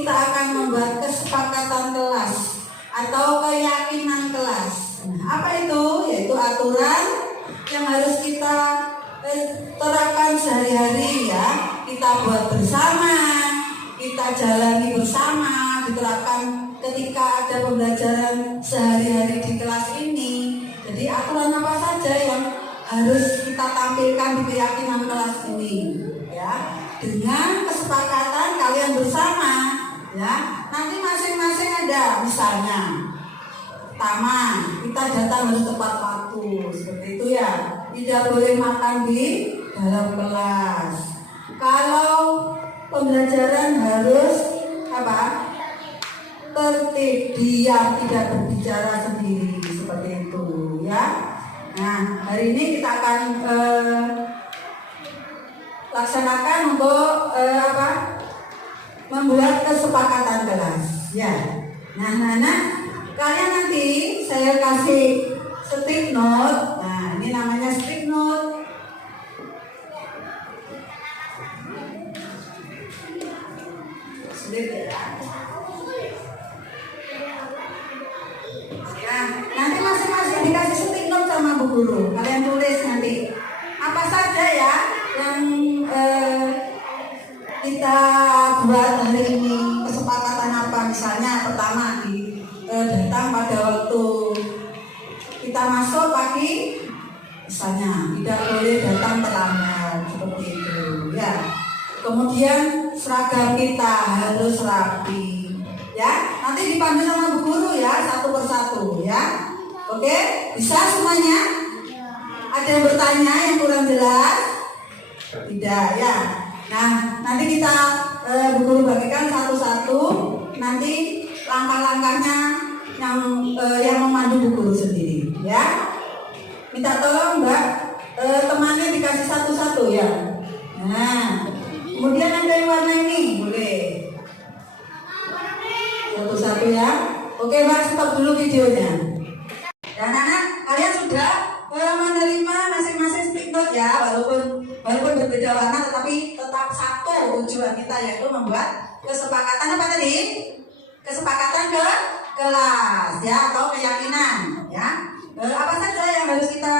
kita akan membuat kesepakatan kelas atau keyakinan kelas. Apa itu? Yaitu aturan yang harus kita terapkan sehari-hari ya. Kita buat bersama, kita jalani bersama, diterapkan ketika ada pembelajaran sehari-hari di kelas ini. Jadi aturan apa saja yang harus kita tampilkan di keyakinan kelas ini ya, dengan kesepakatan kalian bersama ya. Nanti masing-masing ada, misalnya pertama kita datang harus tepat waktu, seperti itu ya. Tidak boleh makan di dalam kelas. Kalau pembelajaran harus apa? Tertib, diam, tidak berbicara sendiri, seperti itu ya. Nah, hari ini kita akan laksanakan untuk membuat kesepakatan kelas ya. Nah, kalian nanti saya kasih stick note. Nah, ini namanya stick note. Sulit ya. Nah, nanti masing-masing dikasih stick note sama Bu Guru. Kalian tulis nanti apa saja ya yang kita buat hari ini, kesepakatan apa. Misalnya pertama datang pada waktu kita masuk pagi, misalnya tidak boleh datang terlambat, seperti itu ya. Kemudian seragam kita harus rapi ya. Nanti dipandu sama Bu Guru ya, satu persatu ya. Oke, bisa semuanya? Ada yang bertanya yang kurang jelas? Tidak ya. Nah, nanti kita Bu Guru bagikan satu-satu. Nanti langkah-langkahnya yang memandu Bu Guru sendiri ya. Minta tolong Mbak, temannya dikasih satu-satu ya. Nah, kemudian ada yang warna ini boleh satu-satu ya. Oke Mbak, stop dulu videonya. Dan anak kalian sudah menerima masing-masing stick note ya, walaupun berbeda warna tetapi tetap satu tujuan kita, yaitu membuat kesepakatan apa tadi? Kesepakatan ke kelas ya, atau keyakinan ya. Apa saja yang harus kita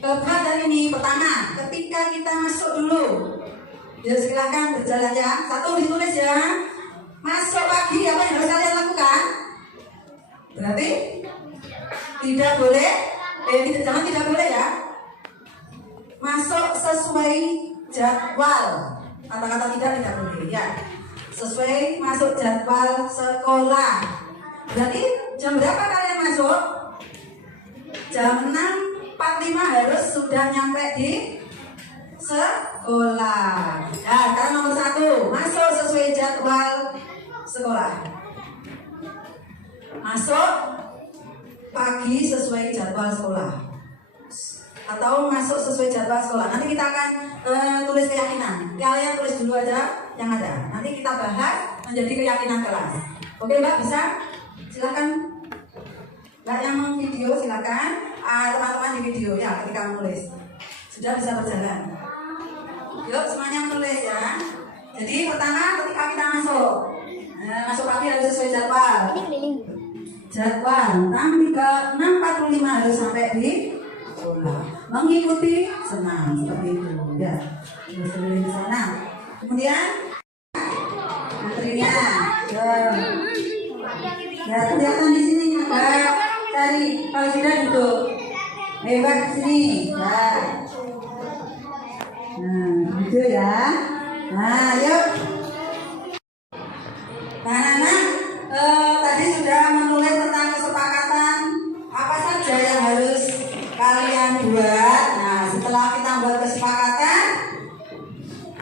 buat hari ini? Pertama, ketika kita masuk dulu ya, silakan berjalan ya. Satu ditulis ya. Masuk pagi apa yang harus kalian lakukan? Berarti tidak boleh, jangan tidak boleh ya. Masuk sesuai jadwal. Kata-kata tidak boleh ya. Sesuai masuk jadwal sekolah. Berarti jam berapa kalian masuk? Jam 6.45 harus sudah nyampe di sekolah. Nah, sekarang nomor 1, masuk sesuai jadwal sekolah. Masuk pagi sesuai jadwal sekolah, atau masuk sesuai jadwal sekolah. Nanti kita akan tulis keyakinan. Kalian tulis dulu aja yang ada. Nanti kita bahas menjadi keyakinan kelas. Oke Mbak, bisa? Silakan. Mbak yang video silakan. Teman-teman di video ya, ketika menulis sudah bisa berjalan. Yuk semuanya menulis ya. Jadi pertama ketika kita masuk pagi harus sesuai jadwal. Jadwal 6.45 harus sampai di sekolah. Mengikuti senam seperti itu ya. Terus di sana. Kemudian materinya ya kelihatan di sini Mbak. Cari kalau sudah duduk. Ayo Mbak sini. Nah, gitu ya. Nah, yuk. Anak-anak tadi sudah menulis tentang kesepakatan apa saja yang harus kalian buat. Nah, setelah kita buat kesepakatan,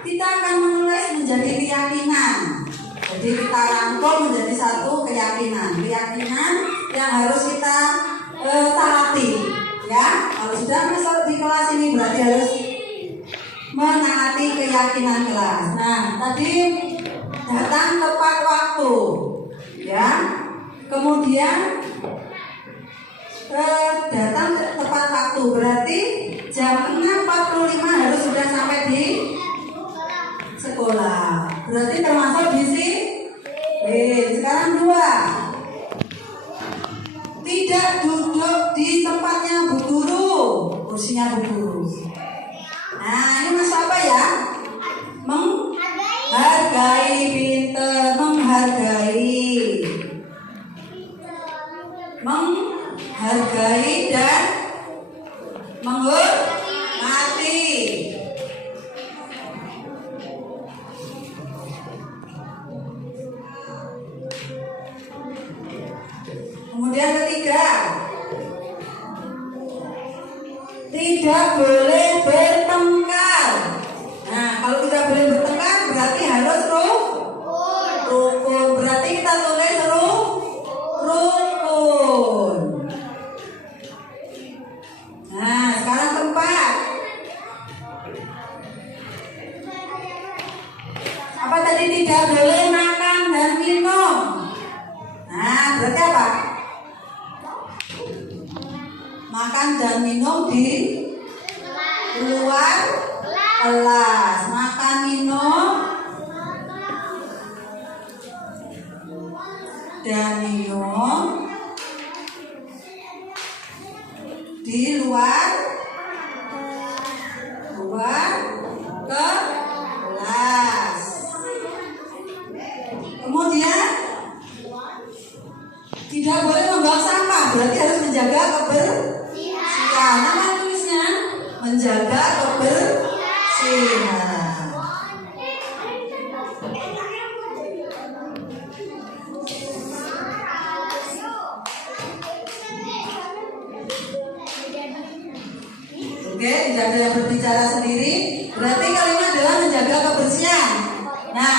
kita akan menulis menjadi keyakinan. Jadi kita rangkum menjadi satu keyakinan. Keyakinan yang harus kita taati. Ya, kalau sudah masuk di kelas ini berarti harus menaati keyakinan kelas. Nah, tadi datang tepat waktu, ya. Kemudian datang tepat waktu berarti jam 6.45 harus sudah sampai di sekolah. Berarti termasuk Yang kedua, tidak duduk di tempatnya Bu Guru, kursinya Bu Guru. Nah, ini masuk apa ya? Menghargai, pinter, menghargai dan menghormati. Kemudian ketiga, tidak boleh bertengkar. Nah, kalau tidak boleh bertengkar berarti harus rukun. Berarti kita tulis rukun. Nah, sekarang keempat. Apa tadi? Tidak boleh makan dan minum. Nah, berarti apa? Makan dan minum di luar kelas. Makan minum dan minum di luar kelas. Kemudian tidak boleh membuang sampah, berarti harus menjaga kebersihan. Nama tulisnya menjaga kebersihan. Oke, tidak ada yang berbicara sendiri, berarti kalimat adalah menjaga kebersihan. Nah,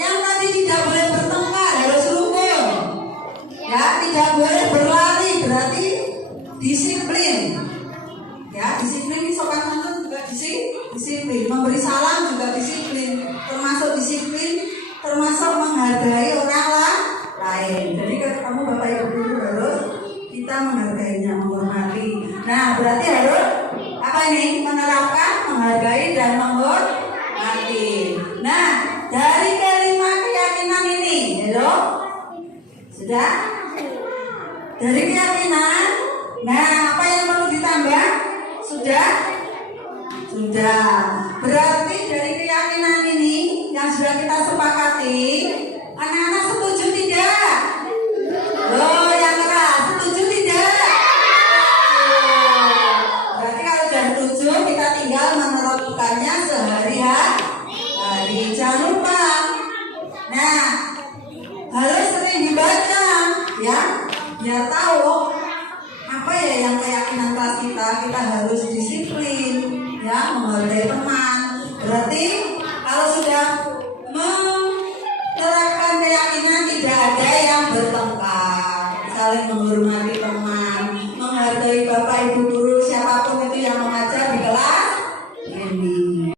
yang tadi tidak boleh bertengkar harus rukun. Ya, tidak boleh berlari berarti disiplin. Ya, disiplin ini sopan santun juga disiplin. Memberi salam juga disiplin. Termasuk disiplin, termasuk menghargai orang lain. Jadi kalau kamu Bapak Ibu guru harus kita menghargainya, menghormati. Nah, berarti harus apa ini? Menerapkan, menghargai dan menghormati. Nah, dari kelima keyakinan ini, halo? Sudah? Dari keyakinan, nah apa yang perlu ditambah? Sudah? Berarti dari keyakinan ini yang sudah kita sepakati, anak-anak setuju tidak? Loh, yang keras, setuju tidak? Berarti kalau sudah setuju, kita tinggal menerapkannya sehari-hari. Jangan lupa. Nah, harus sering dibaca, ya, biar tahu apa ya yang keyakinan kelas kita harus disiplin, ya, menghargai teman. Berarti kalau sudah menerapkan keyakinan tidak ada yang bertengkar, saling menghormati teman, menghargai Bapak Ibu guru siapapun itu yang mengajar di kelas ini.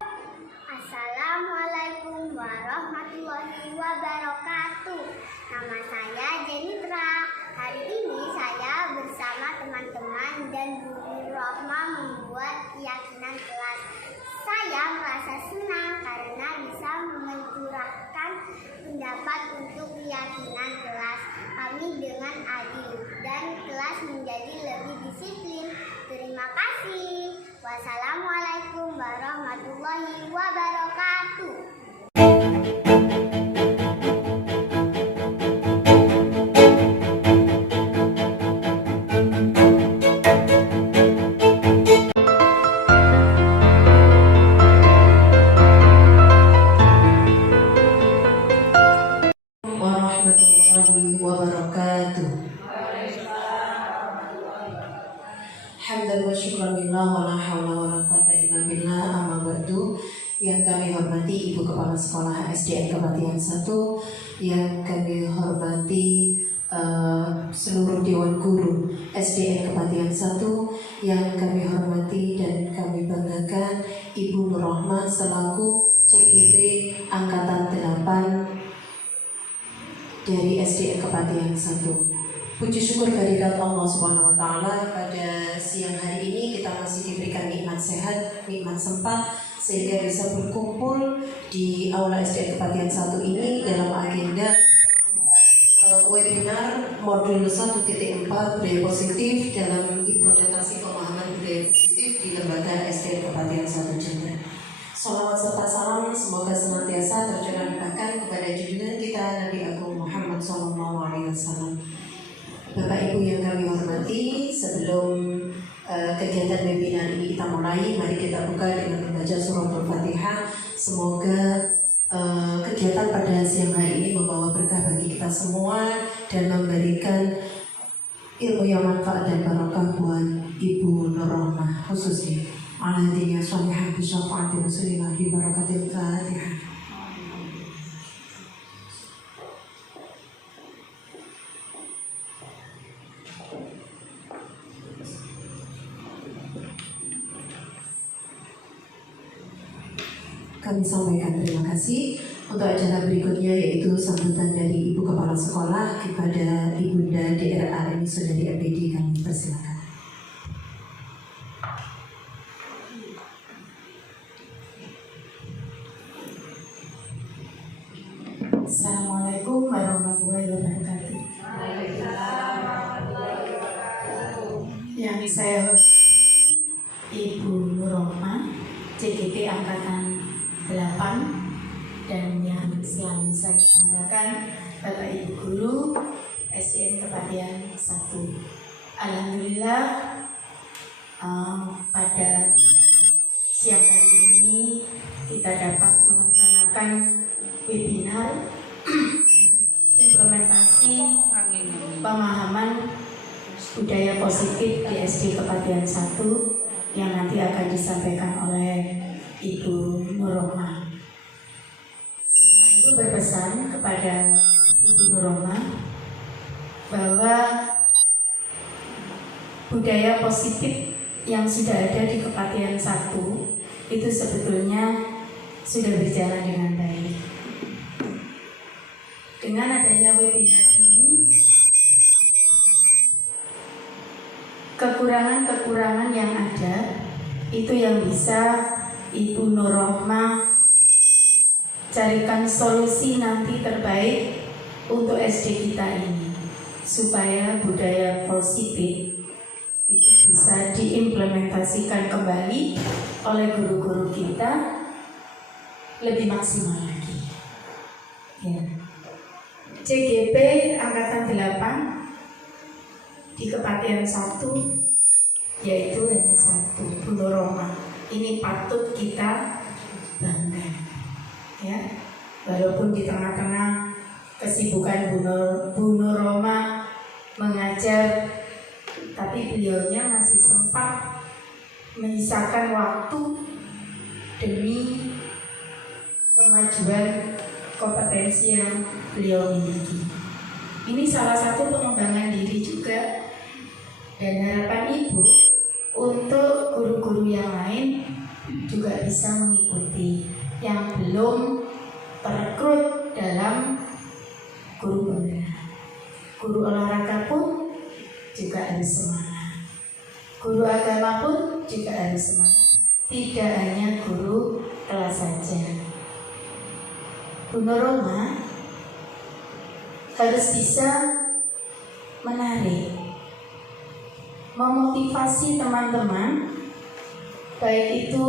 Assalamualaikum warahmatullahi wabarakatuh. Nama saya Jenitra. Hari ini saya bersama teman-teman dan Bu Rohma membuat keyakinan kelas. Saya merasa senang karena bisa mencurahkan pendapat untuk keyakinan kelas kami dengan adil dan kelas menjadi lebih disiplin. Terima kasih. Wassalamualaikum warahmatullahi wabarakatuh. Warahmatullahi wabarakatuh. Hamdan wa syukran lillah wa la hawla wa la quwwata illa billah, amma ba'du. Yang kami hormati Ibu Kepala Sekolah SDN Kepatihan 1, yang kami hormati seluruh Dewan Guru SDN Kepatihan 1, yang kami hormati dan kami banggakan Ibu Nur Rohmah selaku CGP Angkatan 8 dari SDN Kepatihan 1. Puji syukur kehadirat Allah Subhanahu wa taala, pada siang hari ini kita masih diberikan nikmat sehat, nikmat sempat sehingga bisa berkumpul di aula SDN Kepatihan 1 ini dalam agenda modul 1.4 budaya positif dalam implementasi pemahaman budaya positif di lembaga SD Kepatihan 1 Jember. Salawat serta salam semoga senantiasa tercurah limpahkan kepada junjungan kita Nabi Agung Muhammad SAW. Bapak Ibu yang kami hormati, sebelum kegiatan webinar ini kita mulai, mari kita buka dengan membaca surah Al-Fatihah. Semoga kegiatan pada siang hari ini membawa berkah bagi kita semua dan memberikan ilmu yang manfaat dan barokah buat Ibu Nur Rohmah khususnya. Ala hadinya sholihah bi syafaati Rasulillah bi barakatil Fatihah. Kami sampaikan terima kasih untuk acara berikutnya, yaitu sambutan dari Ibu Kepala Sekolah kepada Ibunda DRA Saudari MPD. Kami persilakan. Assalamualaikum warahmatullahi wabarakatuh. Yang saya hormati Ibu Nur Rohmah, CGP Angkatan 8, dan yang selalu saya banggakan Bapak Ibu Guru SDN Kepatihan 1. Alhamdulillah pada siang hari ini kita dapat melaksanakan webinar implementasi pemahaman budaya positif di SD Kepatihan 1 yang nanti akan disampaikan oleh Ibu Nur Rohmah. Ibu berpesan kepada Ibu Nur Rohmah bahwa budaya positif yang sudah ada di Kepatihan 1 itu sebetulnya sudah berjalan dengan baik. Dengan adanya webinar ini, kekurangan-kekurangan yang ada itu yang bisa Ibu Nur Rohmah carikan solusi nanti terbaik untuk SD kita ini, supaya budaya positif itu bisa diimplementasikan kembali oleh guru-guru kita lebih maksimal lagi. Ya. CGP Angkatan 8 di Kepatihan 1 yaitu hanya satu, Bu Nur Rohmah. Ini patut kita bangga, ya. Walaupun di tengah-tengah kesibukan Bu Nur Rohmah mengajar, tapi beliaunya masih sempat menyisakan waktu demi kemajuan kompetensi yang beliau miliki. Ini salah satu pengembangan diri juga, dan harapan Ibu untuk guru-guru yang lain juga bisa mengikuti yang belum terekrut dalam guru penggerak. Guru olahraga pun juga harus semangat, guru agama pun juga harus semangat, tidak hanya guru kelas saja. Bu Nur Rohmah harus bisa menarik, memotivasi teman-teman, baik itu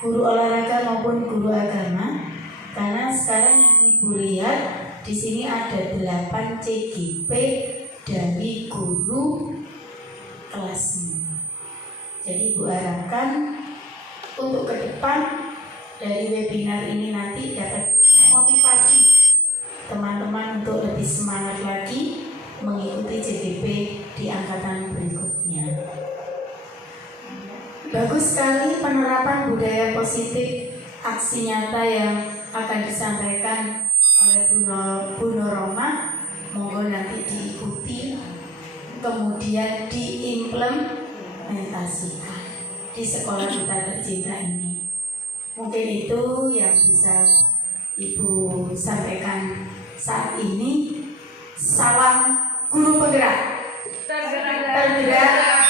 guru olahraga maupun guru agama, karena sekarang yang Ibu lihat di sini ada 8 CGP dari guru kelasnya. Jadi Ibu harapkan untuk ke depan dari webinar ini nanti dapat memotivasi teman-teman untuk lebih semangat lagi mengikuti CGP di angkatan berikutnya. Bagus sekali penerapan budaya positif, aksi nyata yang akan disampaikan oleh Bu Nur Rohmah. Monggo nanti diikuti, kemudian diimplementasikan di sekolah kita tercinta ini. Mungkin itu yang bisa Ibu sampaikan saat ini. Salam guru penggerak, tergerak,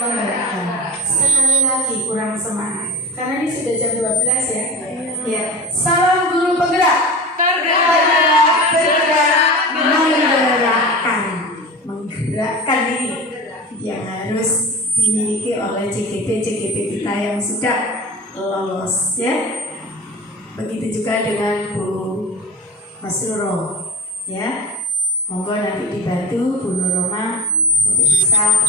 menggerakkan. Sekali lagi kurang semangat, karena ini sudah jam 12 ya. Ya, salam guru penggerak, tergerak, menggerakkan. yang harus dimiliki oleh CGP kita yang sudah lolos ya. Begitu juga dengan Bu Masruro ya. Monggo nanti dibantu Bu Nuroma untuk bisa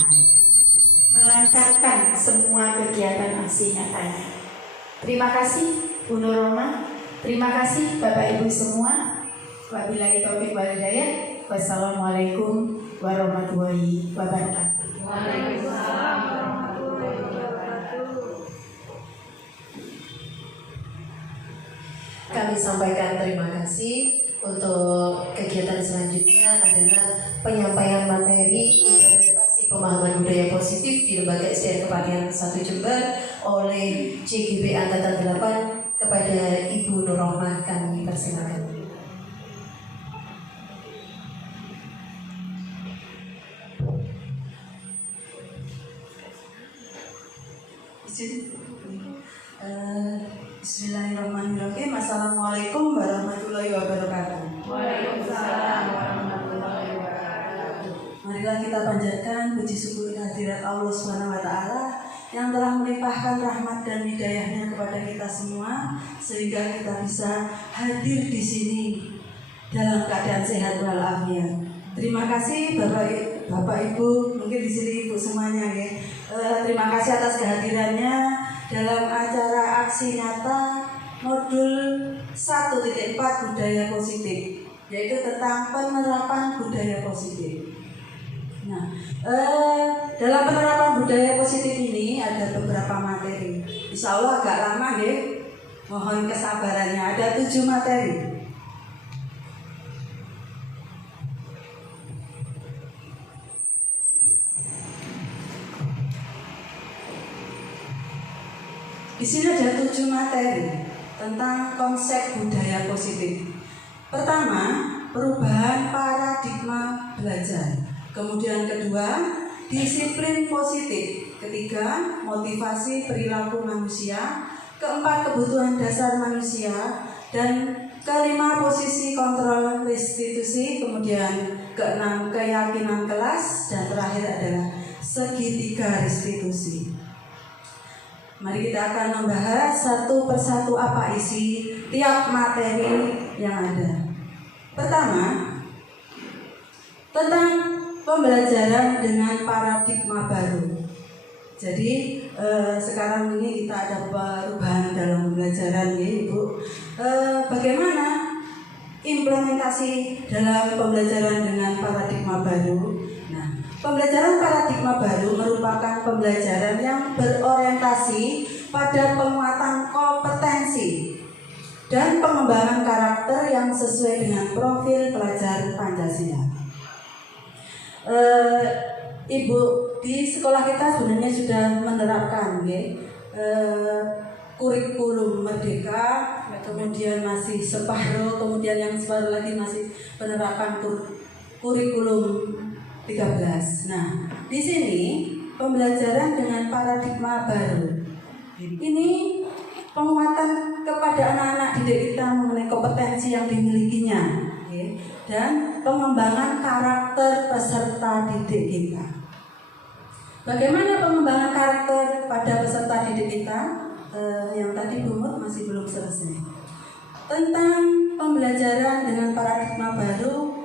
melancarkan semua kegiatan aksi nyatanya. Terima kasih Bu Nuroma, terima kasih Bapak Ibu semua. Wabillahi taufiq wal hidayah. Wassalamualaikum warahmatullahi wabarakatuh. Waalaikumsalam warahmatullahi wabarakatuh. Kami sampaikan terima kasih. Untuk kegiatan selanjutnya adalah penyampaian materi implementasi pemahaman budaya positif di Lembaga SDN Kepatihan 1 Jember oleh CGP Angkatan 8 kepada Ibu Nurrohmah. Kami persilakan. Bismillahirrahmanirrahim. Assalamualaikum warahmatullahi wabarakatuh. Waalaikumsalam warahmatullahi wabarakatuh. Marilah kita panjatkan puji syukur kehadirat Allah Subhanahu wa taala yang telah melimpahkan rahmat dan hidayahnya kepada kita semua sehingga kita bisa hadir di sini dalam keadaan sehat walafiat. Terima kasih Bapak Ibu, mungkin di sini Ibu semuanya ya. Terima kasih atas kehadirannya dalam acara aksi nyata modul 1.4 budaya positif, yaitu tentang penerapan budaya positif. Nah, dalam penerapan budaya positif ini ada beberapa materi. Insya Allah agak lama ya, mohon kesabarannya. Ada 7 materi. Di sini ada 7 materi tentang konsep budaya positif. Pertama, perubahan paradigma belajar. Kemudian kedua, disiplin positif. Ketiga, motivasi perilaku manusia. Keempat, kebutuhan dasar manusia. Dan kelima, posisi kontrol restitusi. Kemudian keenam, keyakinan kelas. Dan terakhir adalah segitiga restitusi. Mari kita akan membahas satu persatu apa isi tiap materi yang ada. Pertama, tentang pembelajaran dengan paradigma baru. Jadi sekarang ini kita ada perubahan dalam pembelajaran ya Ibu. Bagaimana implementasi dalam pembelajaran dengan paradigma baru? Pembelajaran paradigma baru merupakan pembelajaran yang berorientasi pada penguatan kompetensi dan pengembangan karakter yang sesuai dengan profil pelajar Pancasila. Ibu, di sekolah kita sebenarnya sudah menerapkan kurikulum merdeka, kemudian masih separuh, kemudian yang separuh lagi masih penerapan kurikulum 13. Nah, di sini pembelajaran dengan paradigma baru. Ini penguatan kepada anak-anak didik kita mengenai kompetensi yang dimilikinya, dan pengembangan karakter peserta didik kita. Bagaimana pengembangan karakter pada peserta didik kita? Yang tadi Bu Mut masih belum selesai. Tentang pembelajaran dengan paradigma baru.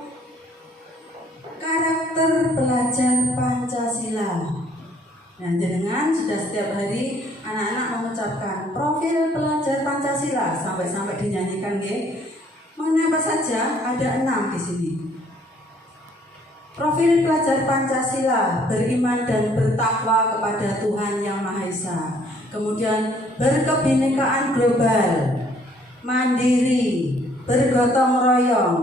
Karakter pelajar Pancasila. Nah, jenengan sudah setiap hari anak-anak mengucapkan profil pelajar Pancasila sampai dinyanyikan ya. Mengenai apa saja? Ada 6 di sini. Profil pelajar Pancasila, beriman dan bertakwa kepada Tuhan Yang Maha Esa. Kemudian berkebinekaan global, mandiri, bergotong royong,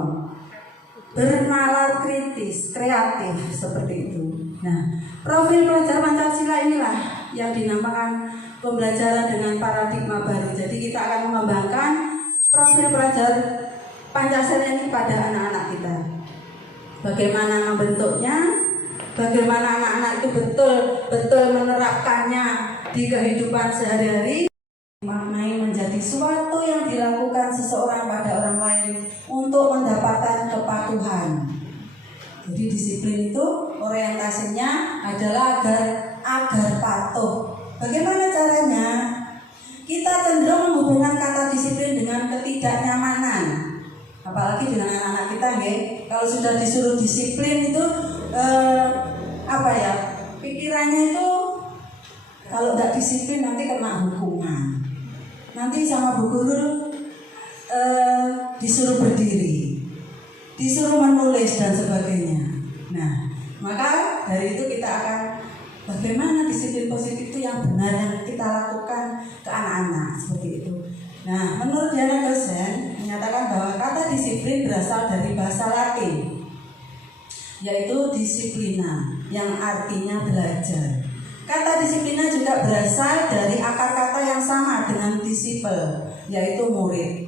bernalar kritis, kreatif, seperti itu. Nah, profil pelajar Pancasila inilah yang dinamakan pembelajaran dengan paradigma baru. Jadi kita akan mengembangkan profil pelajar Pancasila ini pada anak-anak kita. Bagaimana membentuknya, bagaimana anak-anak itu betul-betul menerapkannya di kehidupan sehari-hari. Maknai menjadi suatu yang dilakukan seseorang pada orang lain untuk mendapatkan kepatuhan. Jadi disiplin itu orientasinya adalah agar patuh. Bagaimana caranya? Kita cenderung menghubungkan kata disiplin dengan ketidaknyamanan. Apalagi dengan anak-anak kita, nggih. Kalau sudah disuruh disiplin itu pikirannya itu kalau nggak disiplin nanti kena hukuman. Nanti sama bu guru disuruh berdiri, disuruh menulis dan sebagainya. Nah, maka dari itu kita akan bagaimana disiplin positif itu yang benar yang kita lakukan ke anak-anak seperti itu. Nah, menurut Diana dosen menyatakan bahwa kata disiplin berasal dari bahasa Latin, yaitu disiplina, yang artinya belajar. Kata disiplina juga berasal dari akar kata yang sama dengan disciple, yaitu murid.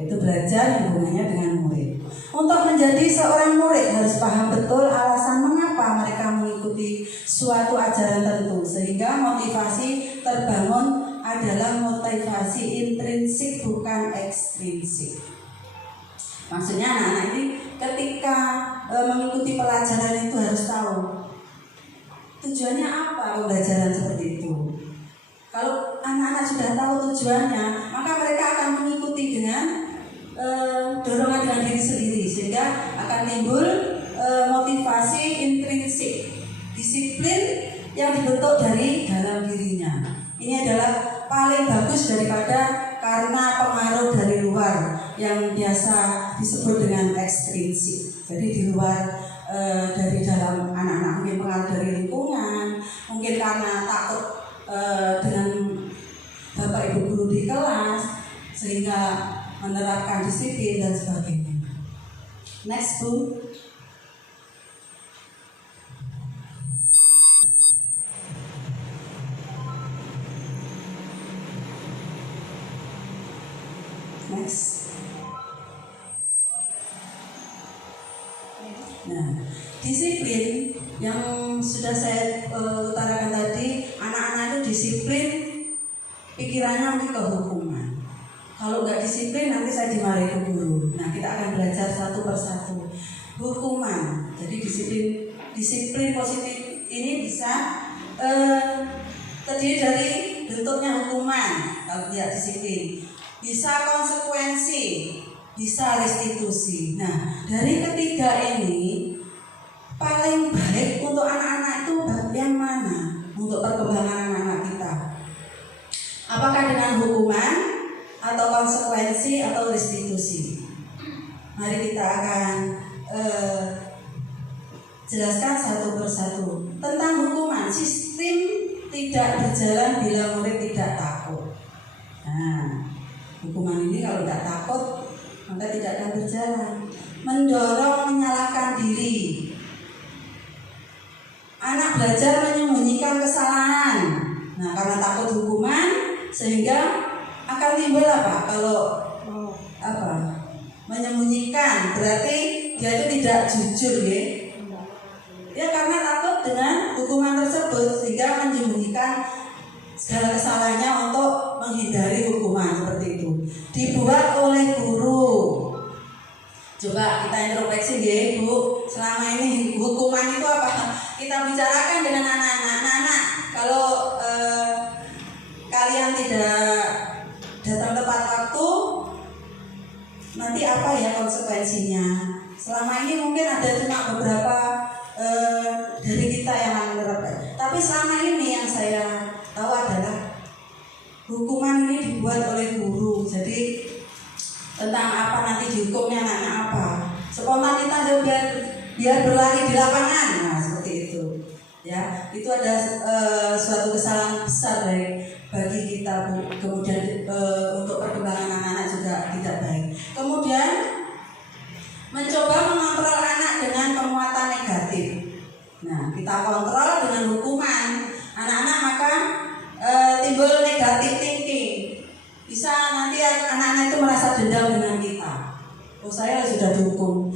Itu belajar hubungannya dengan murid. Untuk menjadi seorang murid harus paham betul alasan mengapa mereka mengikuti suatu ajaran tertentu, sehingga motivasi terbangun adalah motivasi intrinsik bukan ekstrinsik. Maksudnya anak-anak ini ketika mengikuti pelajaran itu harus tahu tujuannya apa pembelajaran seperti itu. Kalau anak-anak sudah tahu tujuannya, maka mereka akan mengikuti dengan dorongan dengan diri sendiri, sehingga akan timbul motivasi intrinsik, disiplin yang dibentuk dari dalam dirinya. Ini adalah paling bagus daripada karena pengaruh dari luar yang biasa disebut dengan ekstrinsik. Jadi di luar dari dalam anak-anak, mungkin pengaruh dari lingkungan, mungkin karena takut dengan bapak ibu guru di kelas sehingga menerapkan disiplin dan sebagainya. Next, Bu. Next. Nah, disiplin yang sudah saya utarakan tadi, anak-anak itu disiplin, pikirannya mungkin ke hukuman. Kalau nggak disiplin nanti saya dimarahi ke guru. Nah, kita akan belajar satu persatu. Hukuman. Jadi disiplin positif ini bisa terdiri dari bentuknya hukuman kalau tidak disiplin. Bisa konsekuensi, bisa restitusi. Nah, dari ketiga ini paling baik untuk anak-anak itu yang mana untuk perkembangan anak-anak kita? Apakah dengan hukuman atau konsekuensi atau restitusi? Mari kita akan jelaskan satu persatu. Tentang hukuman, sistem tidak berjalan bila murid tidak takut. Nah, hukuman ini kalau tidak takut maka tidak akan berjalan. Mendorong menyalahkan diri. Anak belajar menyembunyikan kesalahan. Nah, karena takut hukuman sehingga akan timbul apa? Kalau menyembunyikan berarti dia itu tidak jujur, ya. Ya, karena takut dengan hukuman tersebut sehingga menyembunyikan segala kesalahannya untuk menghindari hukuman seperti itu. Dibuat oleh guru. Coba kita introspeksi, ya, Bu. Selama ini hukuman itu apa? Kita bicarakan dengan anak-anak. Anak-anak, kalau kalian tidak datang tepat waktu, nanti apa ya konsekuensinya? Selama ini mungkin ada cuma beberapa dari kita yang akan menerapkan. Tapi selama ini yang saya tahu adalah hukuman ini dibuat oleh guru. Jadi tentang apa nanti dihukumnya anak-anak apa? Spontanitas biar berlari di lapangan. Nah, seperti itu. Ya, itu ada suatu kesalahan besar bagi kita, Bu. Kemudian untuk perkembangan anak-anak juga tidak baik. Kemudian mencoba mengontrol anak dengan penguatan negatif. Nah, kita kontrol dengan hukuman anak-anak, maka timbul negatif thinking. Bisa nanti anak-anak itu merasa dendam dengan kita. Oh, saya sudah dihukum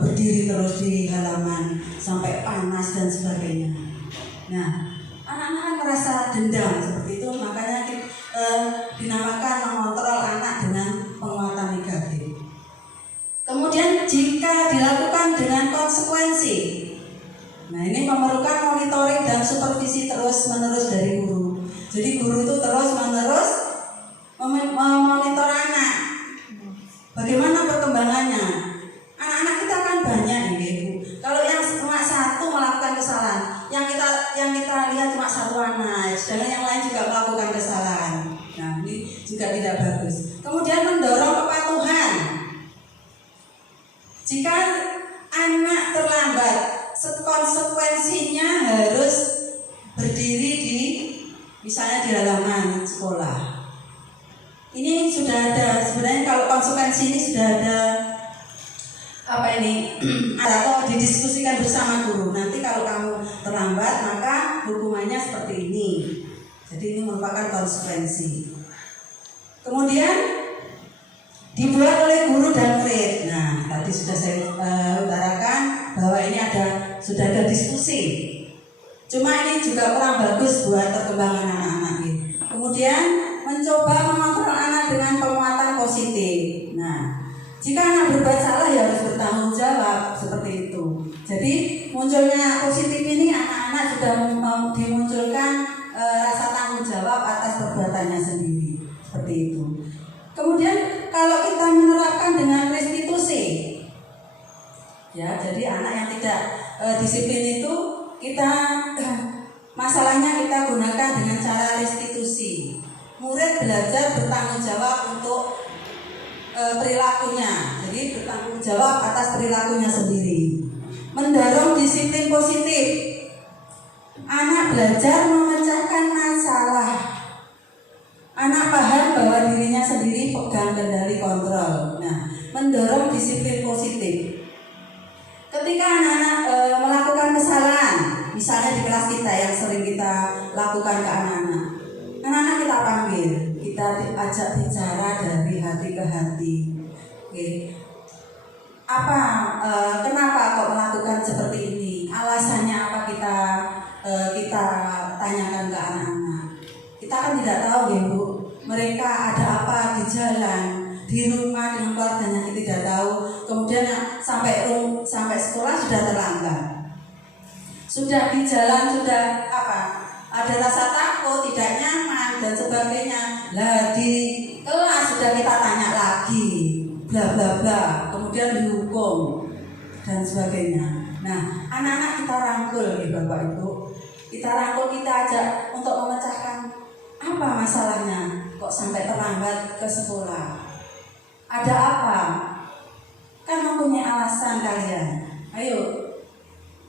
berdiri terus di halaman sampai panas dan sebagainya. Nah, anak-anak merasa dendam seperti itu, makanya dinamakan mengontrol anak dengan penguatan negatif. Kemudian jika dilakukan dengan konsekuensi. Nah, ini memerlukan monitoring dan supervisi terus-menerus dari guru. Jadi guru itu terus-menerus memonitor anak. Bagaimana perkembangannya? Anak-anak kita kan banyak ya, Bu. Kalau yang cuma satu melakukan kesalahan, yang kita lihat cuma satu anak, sedangkan yang lain juga melakukan kesalahan. Nah, ini juga tidak bagus. Kemudian mendorong kepatuhan. Jika anak terlambat, konsekuensinya harus berdiri di misalnya di halaman sekolah. Ini sudah ada, sebenarnya kalau konsekuensi ini sudah ada atau didiskusikan bersama guru. Nanti kalau kamu terlambat maka hukumannya seperti ini. Jadi ini merupakan konsekuensi. Kemudian dibuat oleh guru dan murid. Nah, tadi sudah saya utarakan bahwa ini sudah ada diskusi. Cuma ini juga kurang bagus buat perkembangan anak-anak ini. Kemudian mencoba mengontrol anak dengan penguatan positif. Nah, jika anak berbuat salah ya harus bertanggung jawab seperti itu. Jadi munculnya positif ini anak-anak sudah dimunculkan rasa tanggung jawab atas perbuatannya sendiri. Seperti itu. Kemudian kalau kita menerapkan dengan restitusi, ya, jadi anak yang tidak disiplin itu masalahnya kita gunakan dengan cara restitusi. Murid belajar bertanggung jawab untuk perilakunya, jadi bertanggung jawab atas perilakunya sendiri. Mendorong disiplin positif, anak belajar memecahkan masalah. Anak paham bahwa dirinya sendiri pegang kendali kontrol. Nah, mendorong disiplin positif. Ketika anak-anak melakukan kesalahan, misalnya di kelas kita yang sering kita lakukan ke anak-anak kita panggil, kita ajak bicara dari hati ke hati. Oke. Kenapa kok melakukan seperti ini? Alasannya apa kita tanyakan ke anak-anak. Kita kan tidak tahu ya, Bu. Mereka ada apa di jalan, di rumah dengan keluarganya kita tidak tahu. Kemudian sampai sekolah sudah terlambat. Sudah di jalan sudah ada rasa takut, tidak nyaman dan sebagainya. Lah di kelas sudah kita tanya lagi, bla bla bla. Kemudian dihukum dan sebagainya. Nah, anak-anak kita rangkul ya Bapak Ibu. Kita rangkul, kita ajak untuk memecahkan apa masalahnya kok sampai terlambat ke sekolah. Ada apa? Kan mempunyai alasan kalian. Ayo,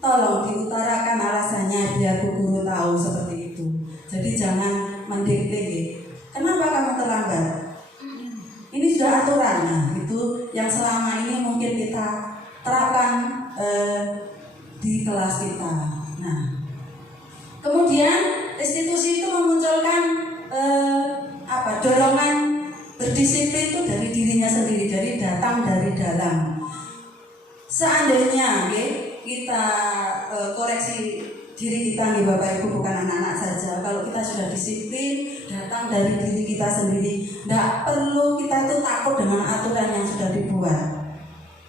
tolong diutarakan alasannya biar bu guru tahu seperti itu. Jadi jangan mendikte. Kenapa kamu terlambat? Ini sudah aturan. Nah, itu yang selama ini mungkin kita terapkan di kelas kita. Nah, kemudian restitusi itu memunculkan dorongan berdisiplin itu dari dirinya sendiri, dari datang dari dalam. Seandainya kita koreksi diri kita nih Bapak Ibu, bukan anak-anak saja. Kalau kita sudah disiplin, datang dari diri kita sendiri, tidak perlu kita tuh takut dengan aturan yang sudah dibuat.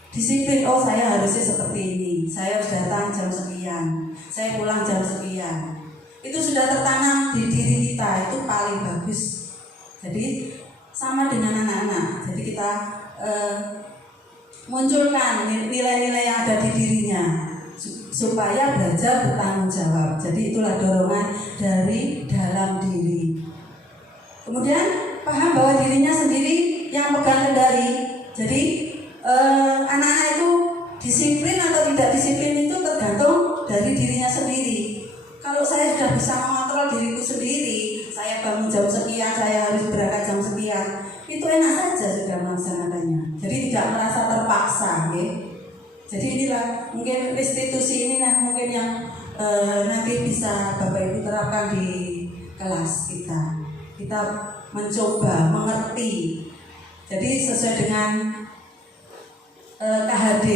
Disiplin, oh saya harusnya seperti ini, saya harus datang jam sekian, saya pulang jam sekian. Itu sudah tertanam di diri kita, itu paling bagus. Jadi sama dengan anak-anak. Jadi kita munculkan nilai-nilai yang ada di dirinya supaya belajar bertanggung jawab. Jadi itulah dorongan dari dalam diri. Kemudian paham bahwa dirinya sendiri yang pegang kendali. Jadi anak-anak itu disiplin atau tidak disiplin itu tergantung dari dirinya sendiri. Kalau saya sudah bisa mengontrol diriku sendiri, saya bangun jam sekian, saya harus berangkat jam sekian, itu enak saja sudah melaksanakannya. Jadi tidak merasa terpaksa, ya. Jadi inilah mungkin restitusi ini mungkin yang nanti bisa Bapak Ibu terapkan di kelas kita. Kita mencoba mengerti. Jadi sesuai dengan KHD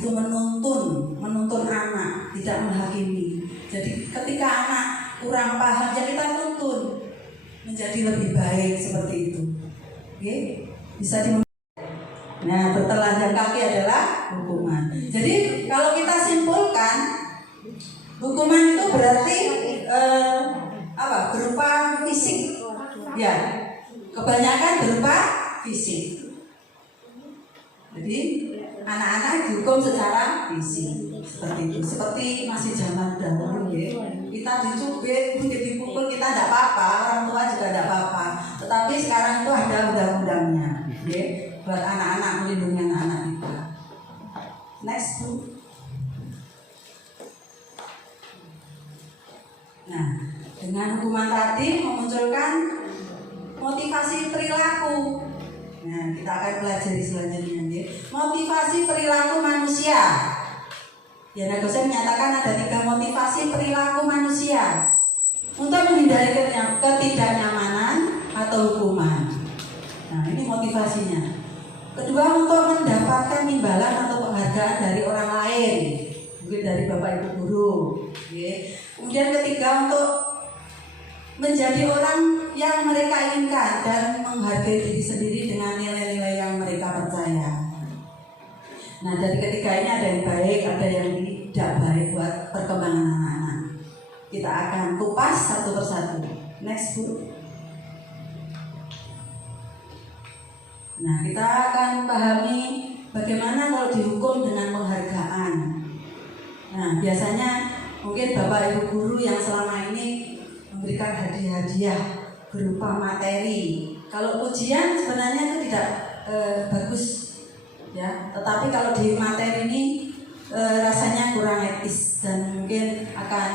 itu menuntun anak, tidak menghakimi. Jadi ketika anak kurang paham, ya kita tuntun menjadi lebih baik seperti itu. Oke? Bisa Nah, bertelanjang kaki adalah berarti berupa fisik. Ya, kebanyakan berupa fisik. Jadi anak-anak dihukum secara fisik seperti itu. Seperti masih zaman dahulu ya. Kita dicubit, dipukul kita tidak apa-apa, orang tua juga tidak apa-apa. Tetapi sekarang itu ada undang-undangnya, ya, buat anak-anak, melindungi anak-anak kita. Next, Bu. Nah, dengan hukuman tadi memunculkan motivasi perilaku. Nah, kita akan pelajari selanjutnya, ya. Motivasi perilaku manusia. Ya, Nagosen menyatakan ada 3 motivasi perilaku manusia untuk menghindari ketidaknyamanan atau hukuman. Nah, ini motivasinya. Kedua, untuk mendapatkan imbalan atau penghargaan dari orang lain, mungkin dari bapak ibu guru. Okay. Kemudian ketiga, untuk menjadi orang yang mereka inginkan dan menghargai diri sendiri dengan nilai-nilai yang mereka percaya. Nah, dari ketiga ini ada yang baik, ada yang tidak baik buat perkembangan anak-anak. Kita akan kupas satu persatu. Next, Bu. Nah, kita akan pahami bagaimana kalau dihukum dengan penghargaan. Nah, biasanya mungkin bapak ibu guru yang selama ini memberikan hadiah-hadiah berupa materi. Kalau ujian sebenarnya itu tidak bagus, ya. Tetapi kalau di materi ini rasanya kurang etis dan mungkin akan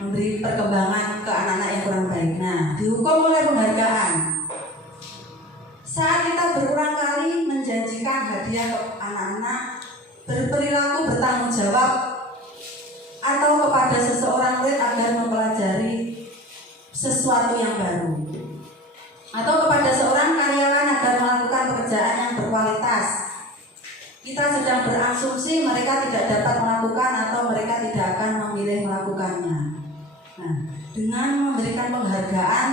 memberi perkembangan ke anak-anak yang kurang baik. Nah, dihukum oleh penghargaan. Saat kita berulang kali menjanjikan hadiah ke anak-anak, berperilaku bertanggung jawab, atau kepada seseorang murid agar mempelajari sesuatu yang baru, atau kepada seorang karyawan agar melakukan pekerjaan yang berkualitas, kita sedang berasumsi mereka tidak dapat melakukan atau mereka tidak akan memilih melakukannya. Nah, dengan memberikan penghargaan,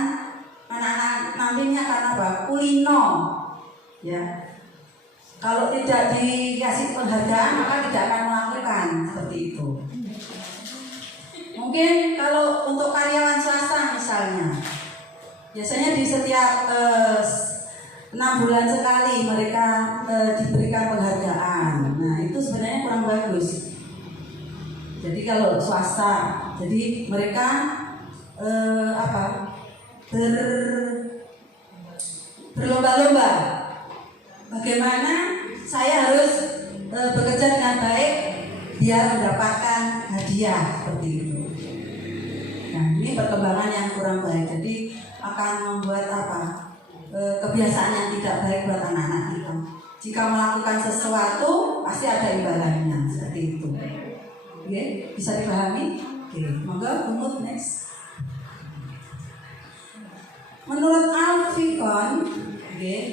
anak-anak nantinya karena apa? Kulino, ya. Kalau tidak dikasih penghargaan maka tidak akan melakukan seperti itu. Mungkin kalau untuk karyawan swasta misalnya, biasanya di setiap 6 bulan sekali mereka diberikan penghargaan. Nah, itu sebenarnya kurang bagus. Jadi kalau swasta, jadi mereka berlomba-lomba. Bagaimana saya harus bekerja dengan baik biar mendapatkan hadiah seperti itu. Nah, ini perkembangan yang kurang baik. Jadi akan membuat kebiasaan yang tidak baik buat anak-anak kita. Jika melakukan sesuatu pasti ada imbalannya seperti itu. Oke, bisa dipahami? Oke, monggo umut next. Menurut Alfikon,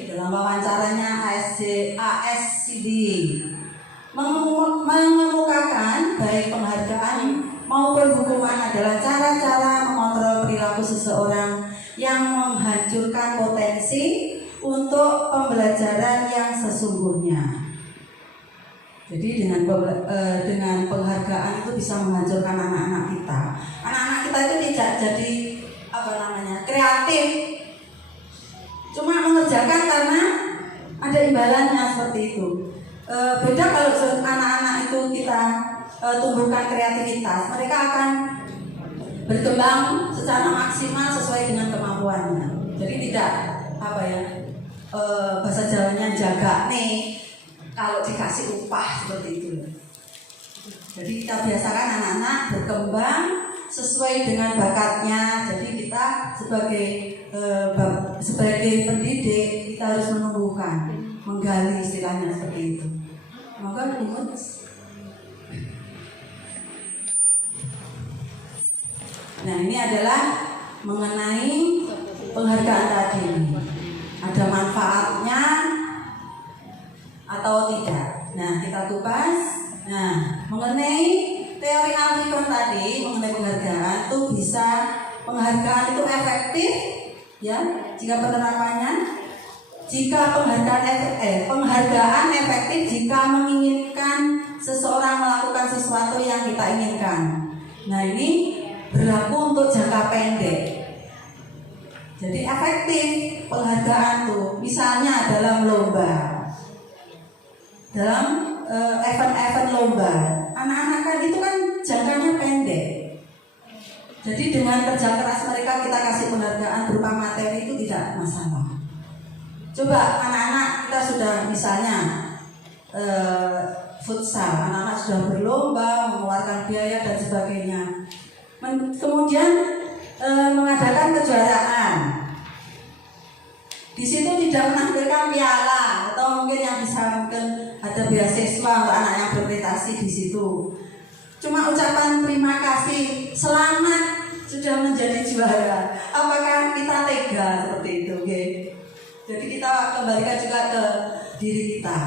dalam wawancaranya ASCD mengemukakan baik penghargaan maupun hukuman adalah cara-cara mengontrol perilaku seseorang yang menghancurkan potensi untuk pembelajaran yang sesungguhnya. Jadi dengan penghargaan itu bisa menghancurkan anak-anak kita. Anak-anak kita itu tidak jadi kreatif, cuma mengerjakan karena ada imbalannya seperti itu. Beda kalau anak-anak itu kita tumbuhkan kreativitas, mereka akan berkembang secara maksimal sesuai dengan kemampuannya. Jadi tidak bahasa Jawanya jaga nih kalau dikasih upah seperti itu. Jadi kita biasakan anak-anak berkembang sesuai dengan bakatnya. Jadi kita sebagai pendidik kita harus menumbuhkan, menggali istilahnya seperti itu. Maka umut. Nah, ini adalah mengenai penghargaan tadi. Ada manfaatnya atau tidak. Nah, kita kupas. Nah, mengenai teori Alfikon tadi mengenai penghargaan itu penghargaan itu efektif, ya, jika penerapannya. Jika penghargaan efektif jika menginginkan seseorang melakukan sesuatu yang kita inginkan. Nah, ini berlaku untuk jangka pendek. Jadi efektif penghargaan tuh, misalnya dalam lomba, dalam event-event lomba, anak-anak kan itu kan jangkanya pendek. Jadi dengan kerja keras mereka kita kasih penghargaan berupa materi itu tidak masalah. Coba anak-anak kita sudah misalnya futsal, anak-anak sudah berlomba, mengeluarkan biaya dan sebagainya. Kemudian mengadakan kejuaraan. Di situ tidak menampilkan piala atau mungkin yang bisa mungkin ada beasiswa untuk anak yang berprestasi di situ. Cuma ucapan terima kasih, selamat sudah menjadi juara. Apakah kita tega seperti itu? Okay? Jadi kita kembalikan juga ke diri kita.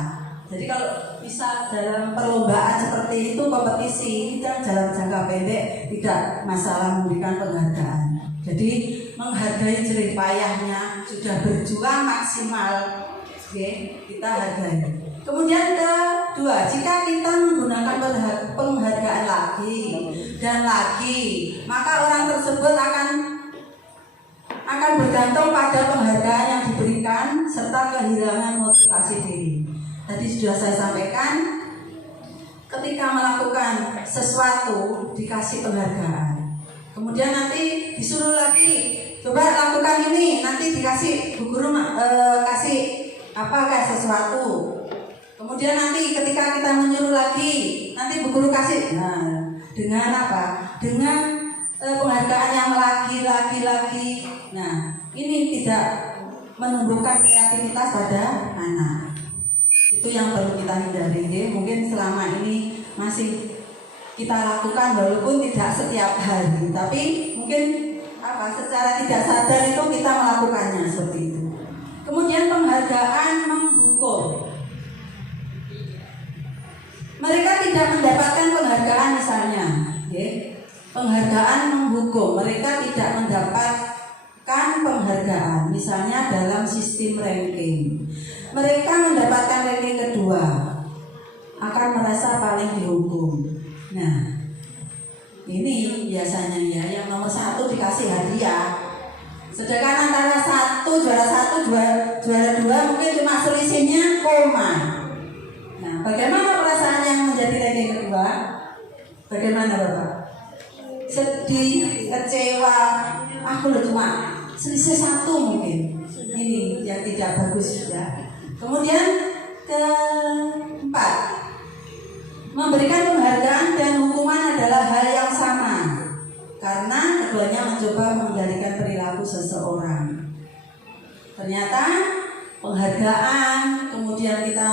Jadi kalau bisa dalam perlombaan seperti itu, kompetisi kita dalam jangka pendek tidak masalah memberikan penghargaan. Jadi menghargai jerih payahnya, sudah berjuang maksimal, okay, kita hargai. Kemudian kedua, jika kita menggunakan penghargaan lagi dan lagi, maka orang tersebut akan bergantung pada penghargaan yang diberikan serta kehilangan motivasi diri. Tadi sudah saya sampaikan, ketika melakukan sesuatu dikasih penghargaan, kemudian nanti disuruh lagi, coba lakukan ini, nanti dikasih bu guru kasih kayak sesuatu. Kemudian nanti ketika kita menyuruh lagi, nanti bu guru kasih. Nah, dengan apa? Dengan penghargaan yang lagi. Nah, ini tidak menumbuhkan kreativitas pada anak. Itu yang perlu kita hindari. Ya. Mungkin selama ini masih kita lakukan walaupun tidak setiap hari, tapi mungkin secara tidak sadar itu kita melakukannya seperti itu. Kemudian penghargaan menghukum. Mereka tidak mendapatkan penghargaan misalnya, penghargaan menghukum. Mereka tidak mendapatkan penghargaan misalnya dalam sistem ranking. Mereka mendapatkan ranking kedua, akan merasa paling dihukum. Nah, ini biasanya ya, yang nomor 1 dikasih hadiah. Sedangkan antara juara 1, juara 2 mungkin cuma selisihnya koma. Nah, bagaimana perasaan yang menjadi ranking kedua? Bagaimana Bapak? Sedih, kecewa, aku cuma selisih 1 mungkin. Ini yang tidak bagus ya. Kemudian keempat, memberikan penghargaan dan hukuman adalah hal yang sama, karena keduanya mencoba mengendalikan perilaku seseorang. Ternyata penghargaan, kemudian kita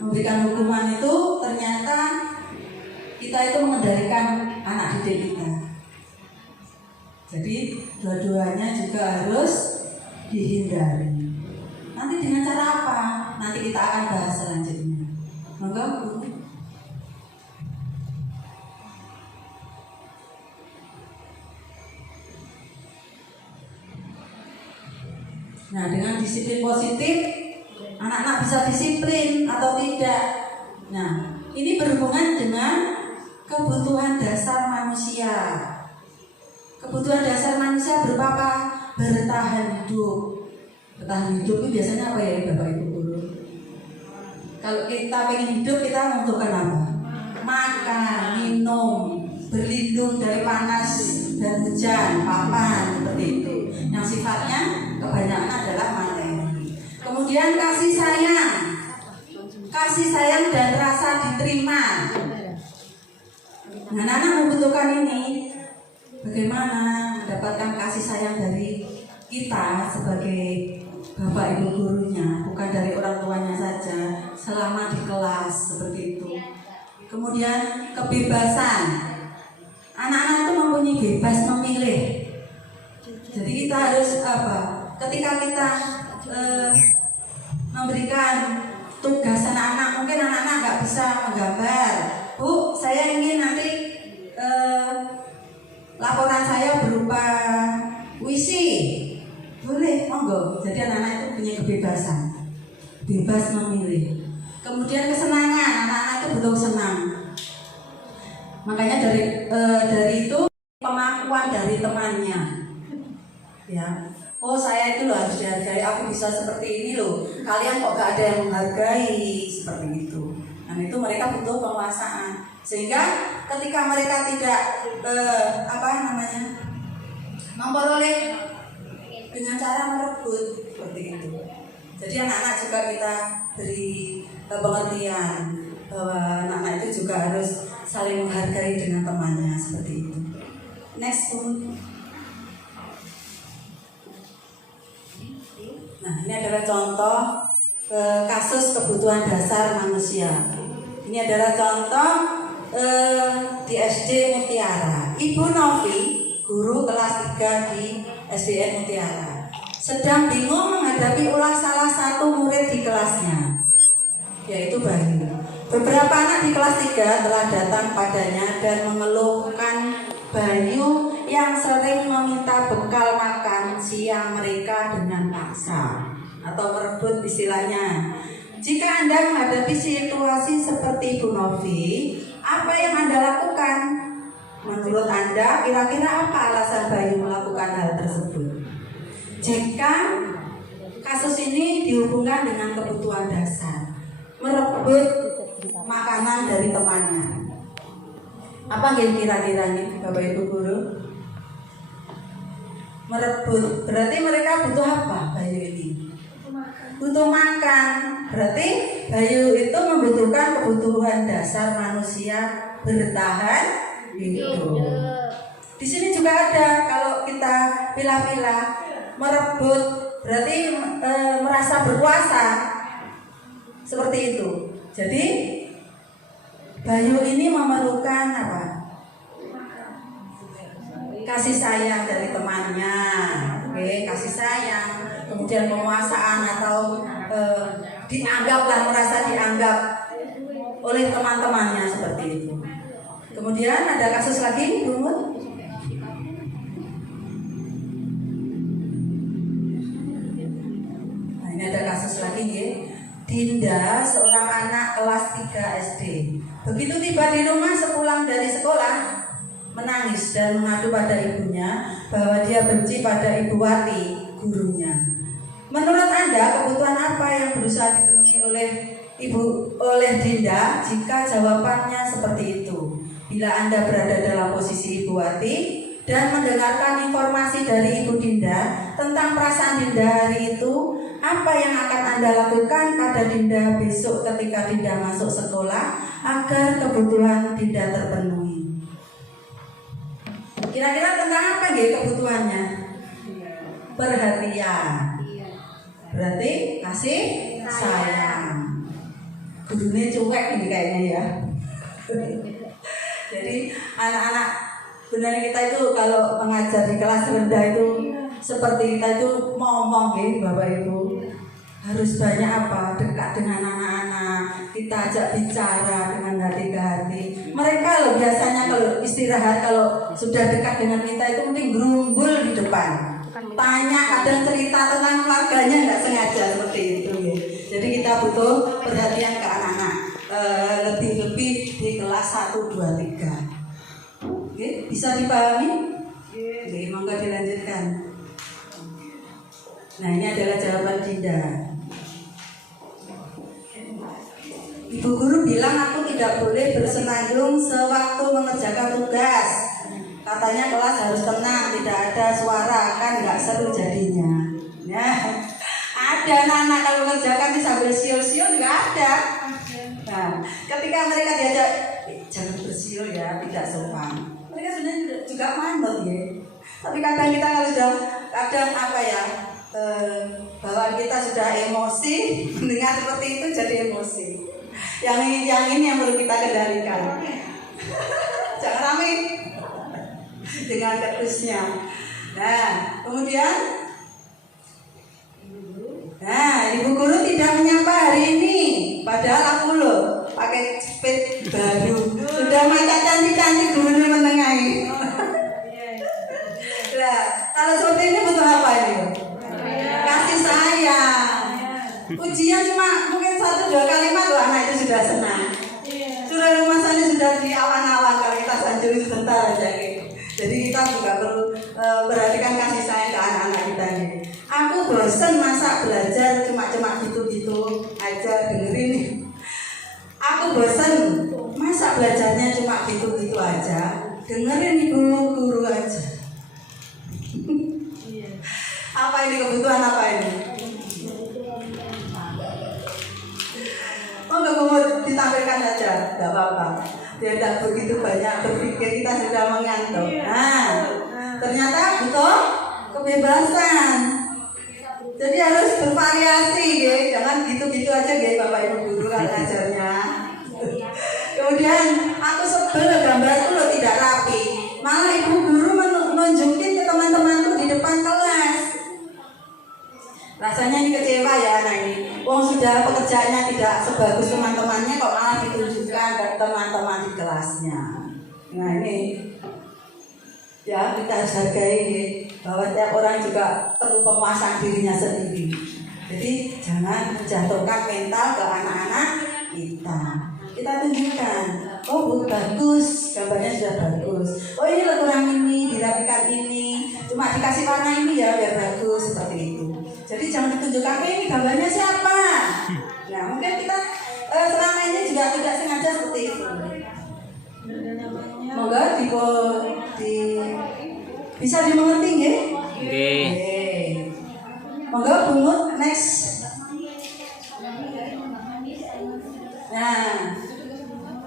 memberikan hukuman itu ternyata kita itu mengendalikan anak didik kita. Jadi dua-duanya juga harus dihindari. Nanti dengan cara apa? Nanti kita akan bahas selanjutnya. Monggo Bu. Nah, dengan disiplin positif, anak-anak bisa disiplin atau tidak. Nah, ini berhubungan dengan kebutuhan dasar manusia. Kebutuhan dasar manusia berupa apa? Bertahan hidup. Bertahan hidup itu biasanya apa ya Bapak Ibu Guru? Kalau kita pengen hidup, kita membutuhkan apa? Makan, minum, berlindung dari panas dan hujan, papan, seperti itu. Yang sifatnya kebanyakan adalah materi. Kemudian kasih sayang dan rasa diterima. Nah, anak-anak membutuhkan ini. Bagaimana mendapatkan kasih sayang dari kita sebagai Bapak Ibu gurunya, bukan dari orang tuanya saja, selama di kelas seperti itu. Kemudian kebebasan. Anak-anak itu mempunyai bebas memilih. Jadi kita harus ketika kita memberikan tugas anak-anak, mungkin anak-anak nggak bisa menggambar. Bu, saya ingin nanti laporan saya berupa puisi. Boleh, monggo. Jadi anak-anak itu punya kebebasan, bebas memilih. Kemudian kesenangan, anak-anak itu butuh senang. Makanya dari itu pengakuan dan dihargai, aku bisa seperti ini loh, kalian kok gak ada yang menghargai, seperti itu. Dan itu mereka butuh penguasaan, sehingga ketika mereka tidak memperoleh dengan cara merebut seperti itu. Jadi anak-anak juga kita beri pengertian bahwa anak-anak itu juga harus saling menghargai dengan temannya seperti itu. Next pun. Nah, ini adalah contoh kasus kebutuhan dasar manusia. Ini adalah contoh di SD Mutiara. Ibu Novi, guru kelas 3 di SDN Mutiara, sedang bingung menghadapi ulah salah satu murid di kelasnya, yaitu Bayu. Beberapa anak di kelas 3 telah datang padanya dan mengeluhkan Bayu yang sering meminta bekal makan siang mereka dengan paksa atau merebut istilahnya. Jika Anda menghadapi situasi seperti Ibu Novi, apa yang Anda lakukan? Menurut Anda, kira-kira apa alasan Bayu melakukan hal tersebut? Jika kasus ini dihubungkan dengan kebutuhan dasar, merebut makanan dari temannya, apa kira-kira nih Bapak Ibu guru? Merebut, berarti mereka butuh apa Bayu ini? Butuh makan. Berarti Bayu itu membutuhkan kebutuhan dasar manusia bertahan hidup. Di sini juga ada, kalau kita pilah-pilah, merebut berarti merasa berkuasa, seperti itu. Jadi Bayu ini memerlukan apa? Kasih sayang dari temannya, kasih sayang, kemudian penguasaan atau dianggaplah, merasa dianggap oleh teman-temannya seperti itu. Kemudian ada kasus lagi, Bu Mut. Nah, ini ada kasus lagi ya. Dinda, seorang anak kelas 3 SD. Begitu tiba di rumah sepulang dari sekolah, menangis dan mengadu pada ibunya bahwa dia benci pada Ibu Wati, gurunya. Menurut Anda, kebutuhan apa yang berusaha dipenuhi oleh Dinda jika jawabannya seperti itu? Bila Anda berada dalam posisi Ibu Wati dan mendengarkan informasi dari Ibu Dinda tentang perasaan Dinda hari itu, apa yang akan Anda lakukan pada Dinda besok ketika Dinda masuk sekolah agar kebutuhan Dinda terpenuhi? Kira-kira tentang apa ya kebutuhannya? Perhatian. Berarti kasih sayang. Gurunya cuek ini kayaknya ya. Jadi anak-anak benar kita itu kalau mengajar di kelas rendah itu seperti kita itu ngomong ya Bapak Ibu, harus banyak apa, dekat dengan anak-anak, kita ajak bicara dengan hati ke hati. Mereka loh biasanya kalau istirahat, kalau sudah dekat dengan kita itu mending gerumbul di depan, tanya, kadang cerita tentang keluarganya, nggak sengaja seperti itu ya. Jadi kita butuh perhatian ke anak-anak, lebih-lebih di kelas 1, 2, 3. Oke, bisa dipahami? Oke, monggo dilanjutkan. Nah, ini adalah jawaban Dinda. Ibu guru bilang aku tidak boleh bersenandung sewaktu mengerjakan tugas. Katanya kelas harus tenang, tidak ada suara, kan nggak seru jadinya. Ya, ada anak-anak kalau mengerjakan sambil siul-siul juga ada. Nah, ketika mereka diajak, jangan bersiul ya, tidak sopan. Mereka sebenarnya juga manut ya. Tapi kadang kita kalau sudah, kadang apa ya, bahwa kita sudah emosi, mendengar seperti itu jadi emosi. Yang ini yang perlu kita kendalikan. Jangan rame dengan ketusnya. Nah, kemudian, ibu guru tidak menyapa hari ini. Padahal aku loh pakai speed baru. Sudah macam cantik-cantik guru menengahi. Nah, kalau seperti ini butuh apa ini? Kasih sayang. Ujian cuma mungkin 1-2 kalimat loh, anak itu sudah senang. Sudah rumahnya sudah di awan-awan kalau kita sanjung sebentar aja gitu. Jadi kita juga perlu perhatikan kasih sayang ke anak-anak kita ini. Aku bosen mas bosan, masa belajarnya cuma gitu-gitu aja? Dengerin ibu guru aja. Apa ini kebutuhan apa ini? Oh, nggak mau ditampilkan aja, nggak apa-apa. Dia tidak begitu banyak berpikir, kita sudah mengantuk. Nah, ternyata butuh kebebasan. Jadi harus bervariasi, ya. Jangan gitu-gitu aja, ya, Bapak Ibu guru kan ngajarnya. Kemudian aku sebel gambarku lo tidak rapi. Malah ibu guru menunjukin ke teman-temanku di depan kelas. Rasanya ini kecewa ya anak ini. Wong sudah pekerjaannya tidak sebagus teman-temannya kok malah ditunjukkan ke teman-teman di kelasnya. Nah ini ya kita harus hargai bahwa setiap orang juga perlu penguasaan dirinya sendiri. Jadi jangan menjatuhkan mental ke anak-anak kita. Kita tunjukkan, oh bagus, gambarnya sudah bagus. Oh ini kurang ini, dirapikan ini, cuma dikasih warna ini ya biar bagus seperti itu. Jadi jangan ditunjukkan ini gambarnya siapa. Nah mungkin kita selama ini juga tidak sengaja seperti itu. Moga bisa dimengerti ya? Oke. Moga bungut next. Nah,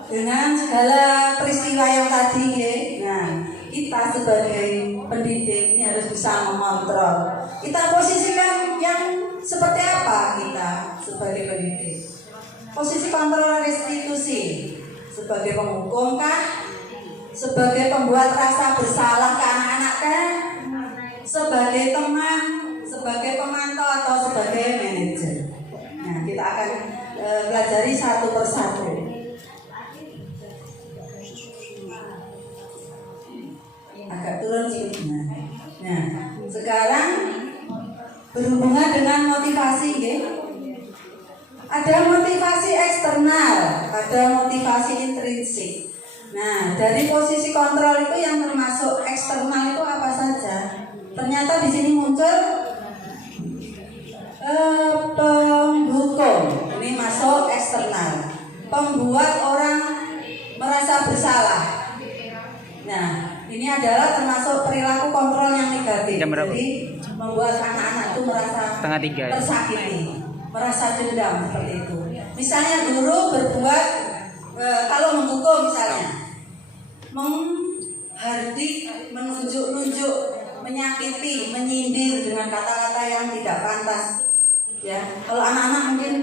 dengan segala peristiwa yang tadi ya, nah kita sebagai pendidik ini harus bisa mengontrol. Kita posisikan yang seperti apa kita sebagai pendidik? Posisi kontrol restitusi sebagai penghukum kah? Sebagai pembuat rasa bersalah ke anak-anak kah? Sebagai teman, sebagai pemantau atau sebagai manajer? Nah, kita akan pelajari satu persatu. Agak turun sedikit. Nah, sekarang berhubungan dengan motivasi, ya. Ada motivasi eksternal, ada motivasi intrinsik. Nah, dari posisi kontrol itu yang termasuk eksternal itu apa saja? Ternyata di sini muncul penghukum. Ini masuk eksternal. Pembuat orang merasa bersalah. Nah, ini adalah termasuk perilaku kontrol yang negatif. Jadi membuat anak-anak itu merasa tersakiti, merasa dendam seperti itu. Misalnya guru berbuat kalau menghukum misalnya menghardik, menunjuk-nunjuk, menyakiti, menyindir dengan kata-kata yang tidak pantas. Ya, kalau anak-anak mungkin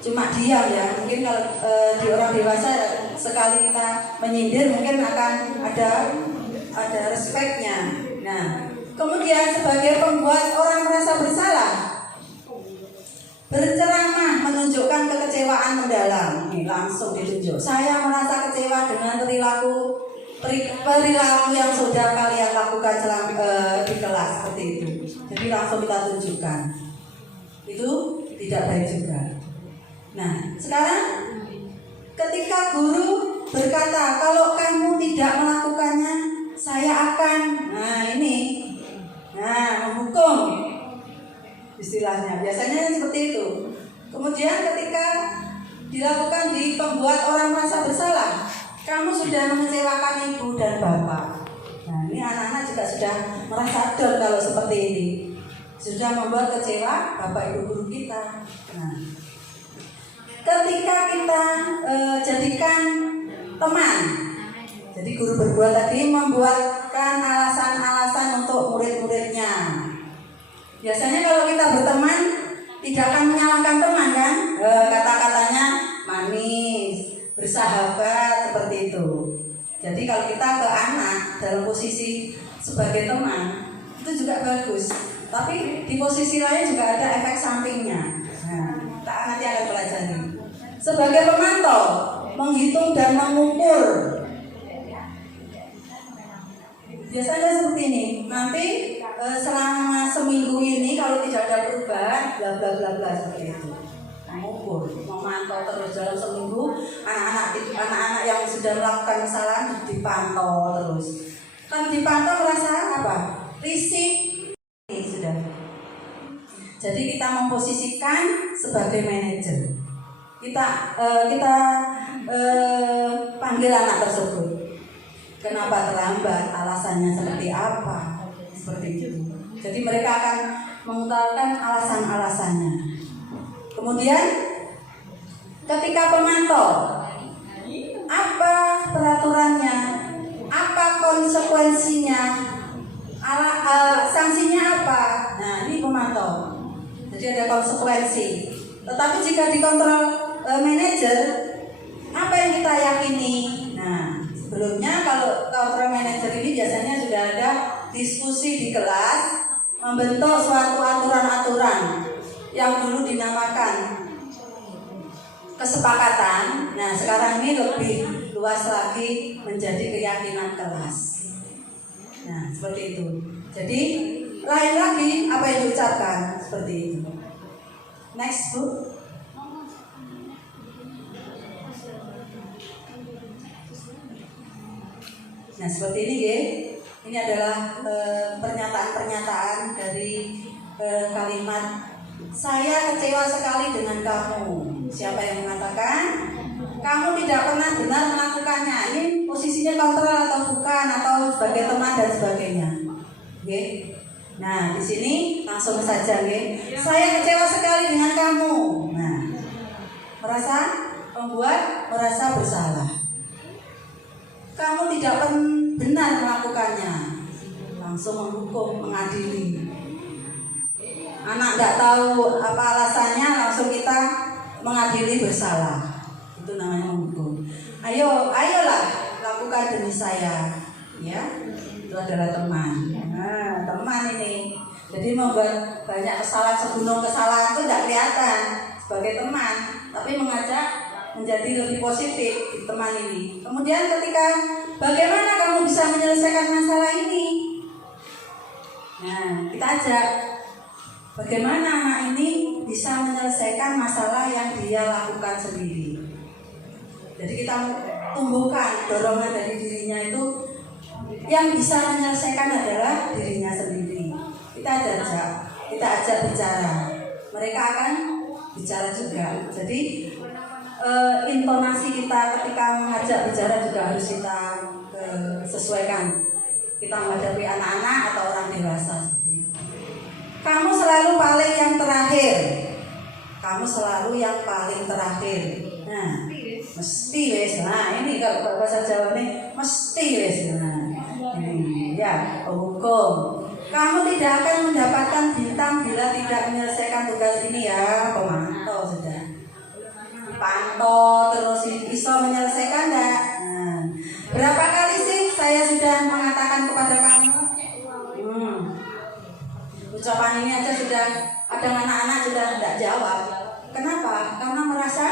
cuma diam ya. Mungkin kalau di orang dewasa sekali kita menyindir mungkin akan ada respeknya. Nah, kemudian sebagai pembuat orang merasa bersalah, berceramah menunjukkan kekecewaan mendalam. Ini langsung ditunjuk. Saya merasa kecewa dengan perilaku yang sudah kalian lakukan di kelas seperti itu. Jadi langsung kita tunjukkan. Itu tidak baik juga. Nah, sekarang ketika guru berkata kalau kamu tidak melakukannya, saya akan, menghukum. Istilahnya biasanya seperti itu. Kemudian ketika dilakukan di pembuat orang merasa bersalah, kamu sudah mengecewakan ibu dan bapak. Nah, ini anak-anak juga sudah merasa down kalau seperti ini. Sudah membuat kecewa bapak ibu guru kita. Nah, ketika kita jadikan teman, jadi guru berbuat tadi membuatkan alasan-alasan untuk murid-muridnya. Biasanya kalau kita berteman tidak akan menyalahkan teman kan? Kata-katanya manis, bersahabat seperti itu. Jadi kalau kita ke anak dalam posisi sebagai teman itu juga bagus. Tapi di posisi lain juga ada efek sampingnya. Nah, kita nanti akan pelajari. Sebagai pemantau, menghitung dan mengukur. Biasanya seperti ini. Nanti selama seminggu ini kalau tidak ada perubahan, bla bla bla bla seperti itu. Mengukur, memantau terus dalam seminggu. Anak-anak yang sudah melakukan kesalahan dipantau terus. Kan dipantau merasa apa? Risih. Ini sudah. Jadi kita memposisikan sebagai manajer. Kita panggil anak tersebut. Kenapa terlambat? Alasannya seperti apa? Seperti itu. Jadi mereka akan mengutarakan alasan-alasannya. Kemudian ketika pemantau, apa peraturannya? Apa konsekuensinya? Sanksinya apa? Nah, ini pemantau. Jadi ada konsekuensi. Tetapi jika dikontrol manajer, apa yang kita yakini? Nah, sebelumnya kalau kontrol manajer ini biasanya sudah ada diskusi di kelas, membentuk suatu aturan-aturan yang dulu dinamakan kesepakatan. Nah, sekarang ini lebih luas lagi menjadi keyakinan kelas. Nah, seperti itu. Jadi lain lagi apa yang diucapkan seperti itu. Next, Bu. Nah, seperti ini, ya. Ini adalah pernyataan-pernyataan dari kalimat saya kecewa sekali dengan kamu. Siapa yang mengatakan? Kamu tidak pernah benar melakukannya. Ini posisinya kontrol atau bukan, atau sebagai teman dan sebagainya. Oke. Nah, di sini langsung saja, oke. Saya kecewa sekali dengan kamu. Nah, merasa bersalah. Kamu tidak benar melakukannya. Langsung menghukum, mengadili. Anak nggak tahu apa alasannya, langsung kita mengadili bersalah. Itu namanya menghukum. Ayolah lakukan demi saya, ya. Itu adalah teman. Nah, teman ini. Jadi membuat banyak kesalahan, segunung kesalahan itu tidak kelihatan sebagai teman, tapi mengajak menjadi lebih positif di teman ini. Kemudian ketika bagaimana kamu bisa menyelesaikan masalah ini? Nah, kita ajak bagaimana anak ini bisa menyelesaikan masalah yang dia lakukan sendiri. Jadi kita tumbuhkan dorongan dari dirinya itu, yang bisa menyelesaikan adalah dirinya sendiri. Kita ajak bicara. Mereka akan bicara juga. Jadi intonasi kita ketika mengajak bicara juga harus kita sesuaikan. Kita menghadapi anak-anak atau orang dewasa seperti itu. Kamu selalu paling yang terakhir. Kamu selalu yang paling terakhir. Nah, mesti wes. Nah, ini kalau bahasa Jawa ini mesti wes. Nah, ini ya hukum. Kamu tidak akan mendapatkan bintang bila tidak menyelesaikan tugas ini, ya. Pemantau sudah. Dipantau terus bisa menyelesaikan enggak? Nah, berapa kali sih saya sudah mengatakan kepada kamu? Ucapan ini aja sudah ada anak-anak sudah tidak jawab. Kenapa? Karena merasa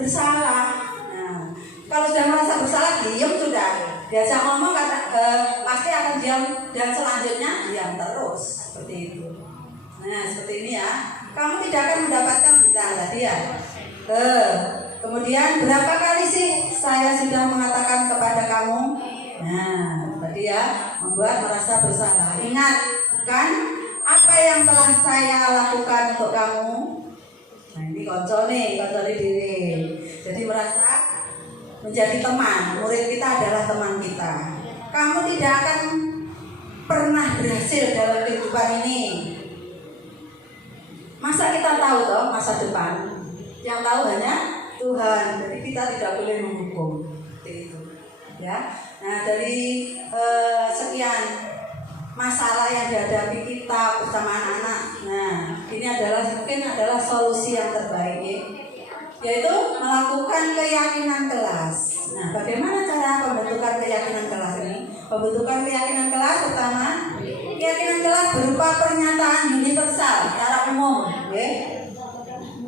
bersalah. Nah, kalau sudah merasa bersalah, diam sudah. Diajak ngomong pasti akan diam, dan selanjutnya diam terus seperti itu. Nah, seperti ini ya. Kamu tidak akan mendapatkan bintang tadi ya. Kemudian berapa kali sih saya sudah mengatakan kepada kamu? Nah, tadi ya, membuat merasa bersalah. Ingat kan apa yang telah saya lakukan untuk kamu? Nah, ini konco diri. Jadi merasa menjadi teman. Murid kita adalah teman kita. Kamu tidak akan pernah berhasil dalam kehidupan ini. Masa kita tahu toh masa depan? Yang tahu hanya Tuhan. Jadi kita tidak boleh menghukum. Seperti itu. Ya. Nah, dari sekian masalah yang dihadapi kita bersama anak-anak. Nah, ini mungkin adalah solusi yang terbaik, yaitu melakukan keyakinan kelas. Nah, bagaimana cara pembentukan keyakinan kelas ini? Pembentukan keyakinan kelas pertama, keyakinan kelas berupa pernyataan universal secara umum, ya.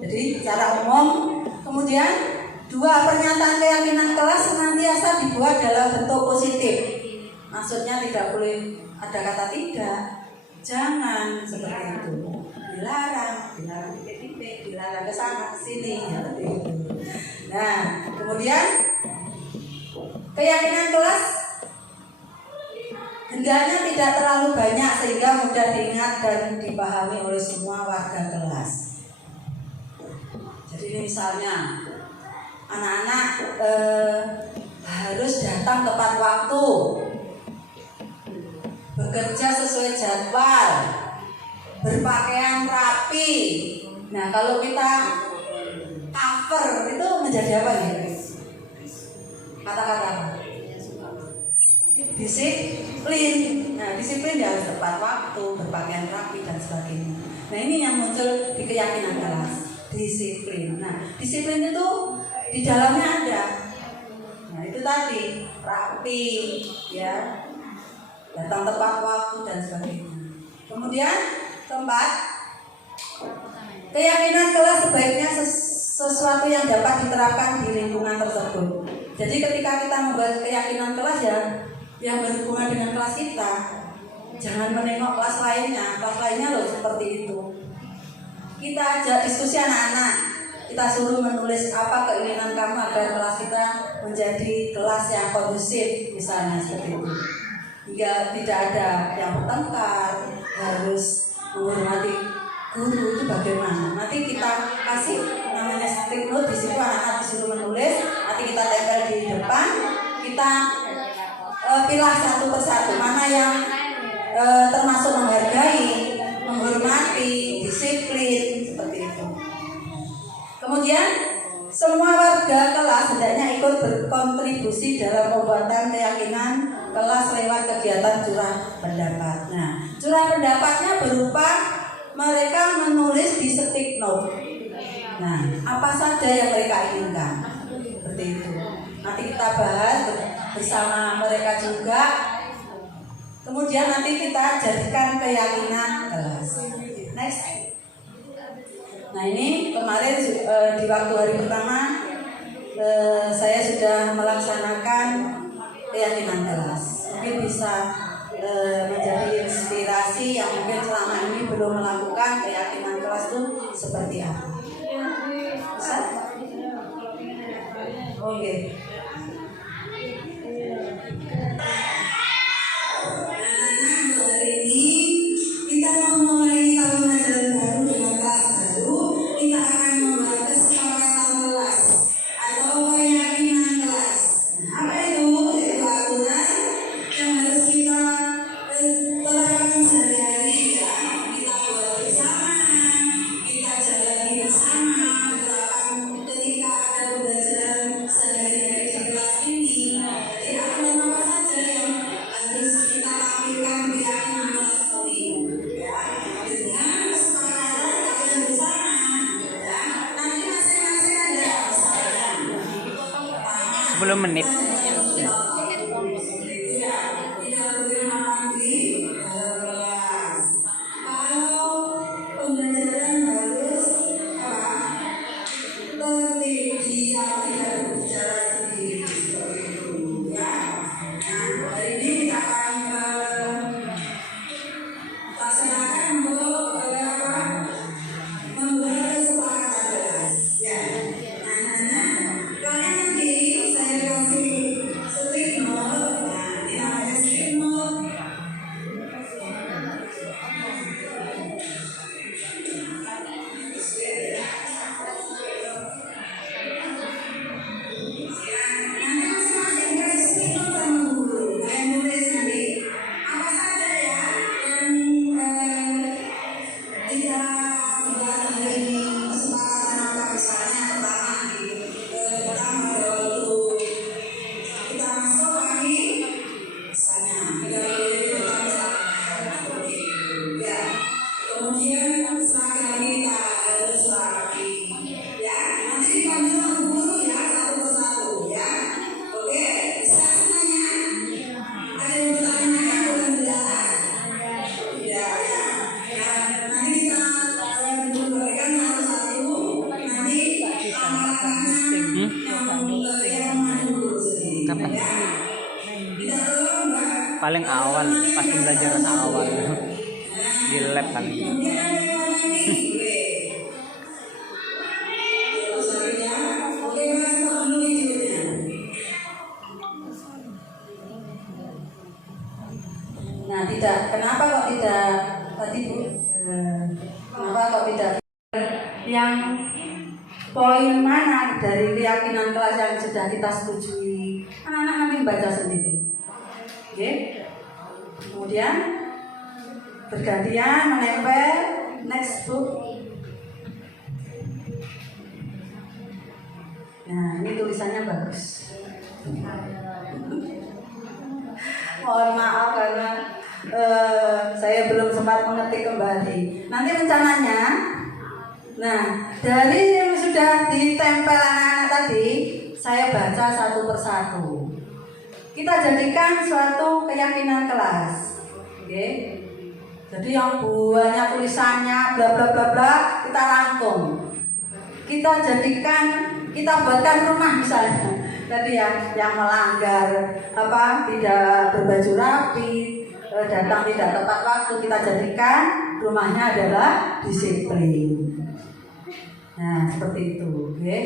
Jadi secara umum. Kemudian dua, pernyataan keyakinan kelas senantiasa dibuat dalam bentuk positif. Maksudnya tidak boleh ada kata tidak, jangan seperti itu, dilarang titik-titik, dilarang ke sana ke sini, seperti itu. Nah, kemudian keyakinan kelas hendaknya tidak terlalu banyak sehingga mudah diingat dan dipahami oleh semua warga kelas. Jadi ini misalnya anak-anak harus datang tepat waktu, bekerja sesuai jadwal, berpakaian rapi. Nah, kalau kita cover itu menjadi apa ya? Kata-kata apa? Disiplin. Nah, disiplin dia harus tepat waktu, berpakaian rapi dan sebagainya. Nah, ini yang muncul di keyakinan kelas, disiplin. Nah, disiplin itu di dalamnya ada. Nah, itu tadi rapi, ya, datang tepat waktu dan sebagainya. Kemudian keempat, keyakinan kelas sebaiknya sesuatu yang dapat diterapkan di lingkungan tersebut. Jadi ketika kita membuat keyakinan kelas ya, yang berhubungan dengan kelas kita, jangan menengok kelas lainnya loh seperti itu. Kita ajak diskusi anak-anak, kita suruh menulis apa keinginan kamu agar kelas kita menjadi kelas yang kondusif, misalnya seperti itu. Hingga tidak ada yang bertengkar, harus menghormati guru, itu bagaimana? Nanti kita kasih namanya stick note, di situ anak-anak disuruh menulis, nanti kita tempel di depan, kita pilah satu persatu mana yang termasuk menghargai, menghormati, disiplin, seperti itu. Kemudian semua warga kelas hendaknya ikut berkontribusi dalam pembuatan keyakinan kelas lewat kegiatan curah pendapat. Nah, curah pendapatnya berupa mereka menulis di stick note. Nah, apa saja yang mereka inginkan, seperti itu. Nanti kita bahas bersama mereka juga. Kemudian nanti kita jadikan keyakinan kelas. Next. Nah, ini kemarin di waktu hari pertama saya sudah melaksanakan keyakinan kelas. Mungkin bisa menjadi inspirasi yang mungkin selama ini belum melakukan keyakinan kelas itu seperti apa. Bisa? Oke. Menit. Kapan? Paling awal, pas pembelajaran awal di lab kali. Nah, tidak. Kenapa kok tidak tadi Bu? Kenapa kok tidak yang poin mana dari keyakinan kelas yang sudah kita setujui. Anak-anak nanti baca sendiri. Oke. Kemudian bergantian menempel next book. Nah, ini tulisannya bagus. Mohon maaf karena saya belum sempat mengetik kembali. Nanti rencananya, nah dari yang sudah ditempel anak-anak tadi, saya baca satu persatu. Kita jadikan suatu keyakinan kelas, oke? Jadi yang banyak tulisannya, bla bla bla bla, kita rangkum. Kita jadikan, kita buatkan rumah misalnya. Tadi yang melanggar tidak berbaju rapi, datang tidak tepat waktu, kita jadikan rumahnya adalah disiplin. Nah seperti itu, oke?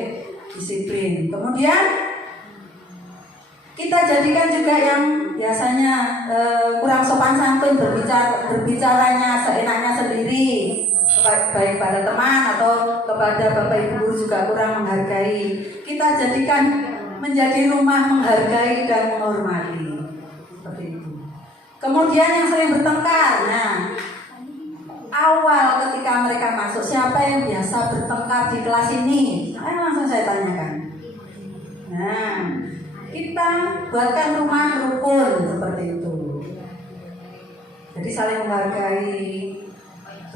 Disiplin. Kemudian kita jadikan juga yang biasanya kurang sopan santun, berbicaranya seenaknya sendiri, baik pada teman atau kepada bapak ibu guru juga kurang menghargai. Kita jadikan menjadi rumah menghargai dan menghormati, seperti itu. Kemudian yang sering bertengkar, nah awal ketika mereka masuk, siapa yang biasa bertengkar di kelas ini? Langsung saya tanyakan. Nah, kita buatkan rumah rukun seperti itu. Jadi saling menghargai,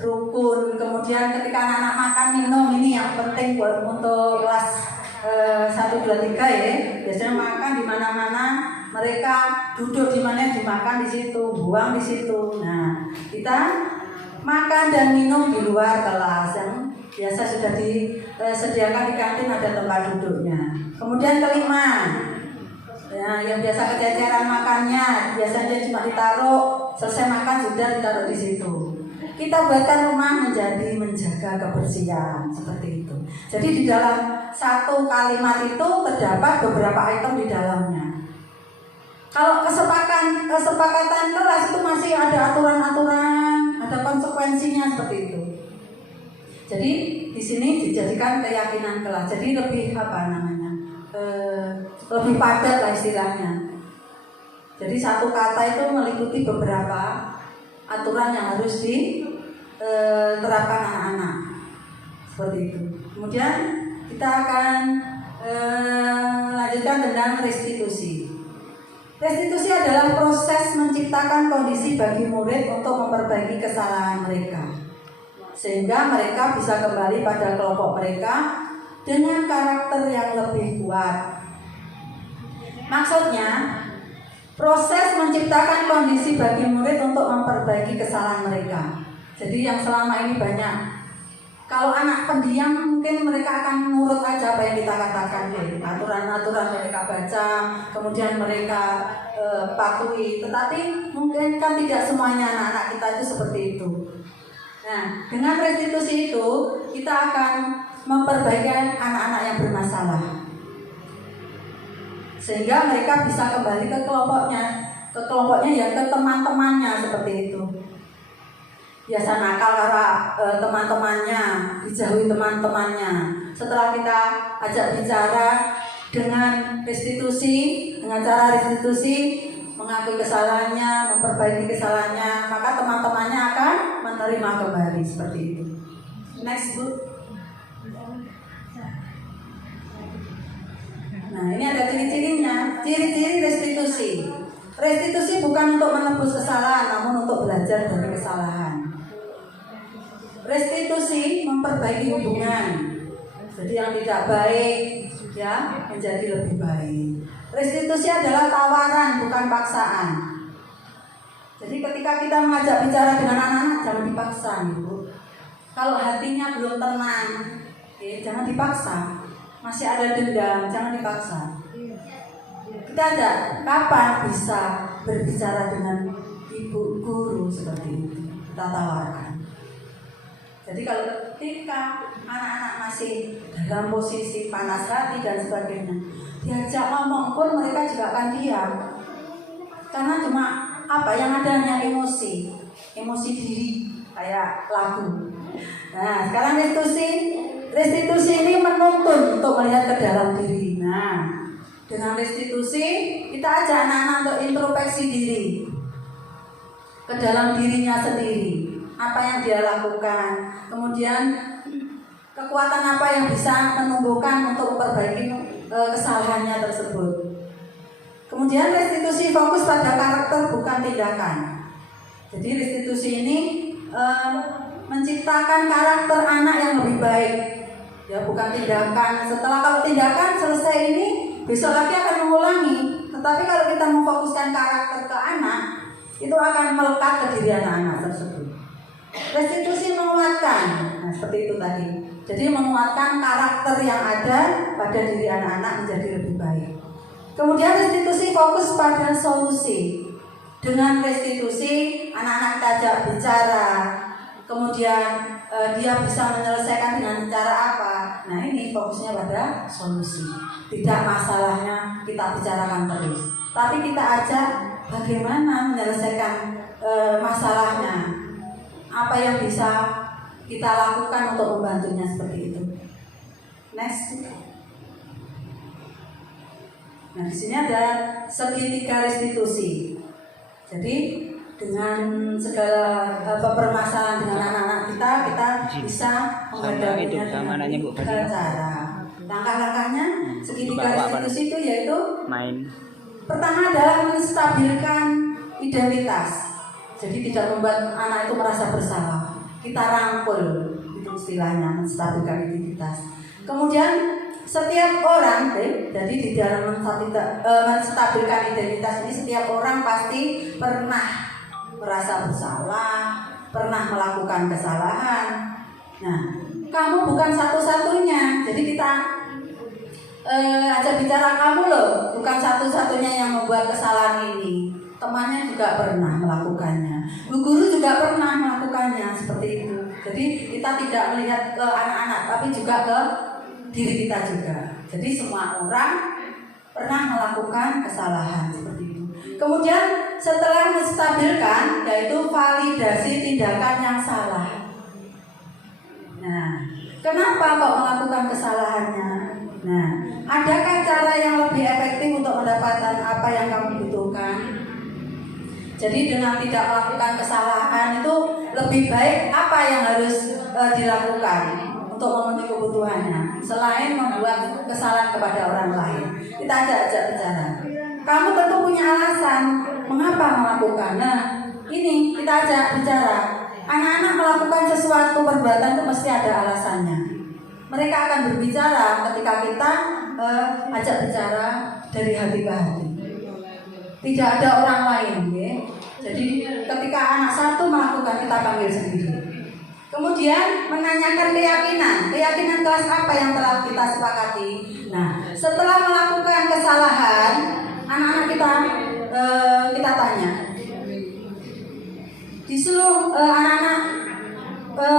rukun. Kemudian ketika anak-anak makan minum, ini yang penting buat untuk kelas 1, 2, 3 ya. Biasanya makan di mana-mana, mereka duduk di mana dimakan di situ, buang di situ. Nah, kita makan dan minum di luar kelas yang biasa sudah disediakan di kantin, ada tempat duduknya. Kemudian kelima, ya, yang biasa kececeran makannya, biasanya cuma ditaruh, selesai makan sudah ditaruh di situ. Kita buatkan rumah menjaga kebersihan seperti itu. Jadi di dalam satu kalimat itu terdapat beberapa item di dalamnya. Kalau kesepakatan kelas itu masih ada aturan-aturan, ada konsekuensinya seperti itu. Jadi di sini dijadikan keyakinan kelas. Jadi lebih lebih padat lah istilahnya. Jadi satu kata itu meliputi beberapa aturan yang harus diterapkan anak-anak, seperti itu. Kemudian kita akan lanjutkan tentang restitusi. Restitusi adalah proses menciptakan kondisi bagi murid untuk memperbaiki kesalahan mereka, sehingga mereka bisa kembali pada kelompok mereka dengan karakter yang lebih kuat. Maksudnya, proses menciptakan kondisi bagi murid untuk memperbaiki kesalahan mereka. Jadi yang selama ini banyak, kalau anak pendiam mungkin mereka akan nurut aja apa yang kita katakan, aturan-aturan mereka baca, kemudian mereka patuhi. Tetapi mungkin kan tidak semuanya anak-anak kita itu seperti itu. Nah, dengan restitusi itu kita akan memperbaiki anak-anak yang bermasalah, sehingga mereka bisa kembali ke kelompoknya yang ke teman-temannya seperti itu. Biasa nakal karena teman-temannya, dijauhi teman-temannya. Setelah kita ajak bicara dengan restitusi, dengan cara restitusi, mengakui kesalahannya, memperbaiki kesalahannya, maka teman-temannya akan menerima kembali seperti itu. Next book. Nah, ini ada ciri-cirinya. Ciri-ciri restitusi. Restitusi bukan untuk menebus kesalahan, namun untuk belajar dari kesalahan. Restitusi memperbaiki hubungan. Jadi yang tidak baik ya menjadi lebih baik. Restitusi adalah tawaran, bukan paksaan. Jadi ketika kita mengajak bicara dengan anak-anak, jangan dipaksa, Ibu. Kalau hatinya belum tenang, jangan dipaksa. Masih ada dendam, jangan dipaksa. Kita ajak, kapan bisa berbicara dengan ibu guru seperti itu, kita tawarkan. Jadi kalau ketika anak-anak masih dalam posisi panas hati dan sebagainya, diajak ngomong pun mereka juga akan diam. Karena cuma yang ada hanya emosi diri kayak lagu. Nah, sekarang restitusi restitusi ini menuntun untuk melihat ke dalam diri. Nah, dengan restitusi kita ajak anak-anak untuk introspeksi diri ke dalam dirinya sendiri, apa yang dia lakukan, kemudian kekuatan apa yang bisa menumbuhkan untuk memperbaiki kesalahannya tersebut. Kemudian restitusi fokus pada karakter bukan tindakan. Jadi restitusi ini menciptakan karakter anak yang lebih baik, ya bukan tindakan. Setelah kalau tindakan selesai ini, besok lagi akan mengulangi. Tetapi kalau kita memfokuskan karakter ke anak, itu akan melekat ke diri anak-anak tersebut. Restitusi menguatkan, nah seperti itu tadi. Jadi menguatkan karakter yang ada pada diri anak-anak menjadi lebih baik. Kemudian restitusi fokus pada solusi. Dengan restitusi, anak-anak kita ajak bicara, kemudian dia bisa menyelesaikan dengan cara apa. Nah ini fokusnya pada solusi. Tidak masalahnya kita bicarakan terus, tapi kita ajak bagaimana menyelesaikan masalahnya. Apa yang bisa kita lakukan untuk membantunya seperti itu. Next. Nah di sini ada segitiga restitusi. Jadi dengan segala permasalahan dengan anak-anak kita bisa menghadapinya dengan tiga cara. Langkah-langkahnya segitiga restitusi itu yaitu pertama adalah menstabilkan identitas. Jadi tidak membuat anak itu merasa bersalah. Kita rangkul, itu istilahnya menstabilkan identitas. Kemudian setiap orang, jadi di dalam menstabilkan identitas ini setiap orang pasti pernah merasa bersalah, pernah melakukan kesalahan. Nah, kamu bukan satu-satunya. Jadi kita ajak bicara kamu loh, bukan satu-satunya yang membuat kesalahan ini. Temannya juga pernah melakukannya, Bu guru juga pernah melakukannya, seperti itu. Jadi kita tidak melihat ke anak-anak, tapi juga ke diri kita juga. Jadi semua orang pernah melakukan kesalahan seperti itu. Kemudian setelah menstabilkan, yaitu validasi tindakan yang salah. Nah, kenapa kok melakukan kesalahannya? Nah, adakah cara yang lebih efektif untuk mendapatkan apa yang kamu butuhkan? Jadi dengan tidak melakukan kesalahan itu lebih baik apa yang harus dilakukan untuk memenuhi kebutuhannya selain membuat kesalahan kepada orang lain. Kita ajak bicara. Kamu tentu punya alasan mengapa melakukan. Nah, ini kita ajak bicara. Anak-anak melakukan sesuatu perbuatan itu mesti ada alasannya. Mereka akan berbicara ketika kita ajak bicara dari hati ke hati. Tidak ada orang lain, ya. Jadi ketika anak satu melakukan, kita panggil sendiri. Kemudian menanyakan keyakinan kelas apa yang telah kita sepakati. Nah, setelah melakukan kesalahan, anak-anak kita tanya. Di seluruh anak-anak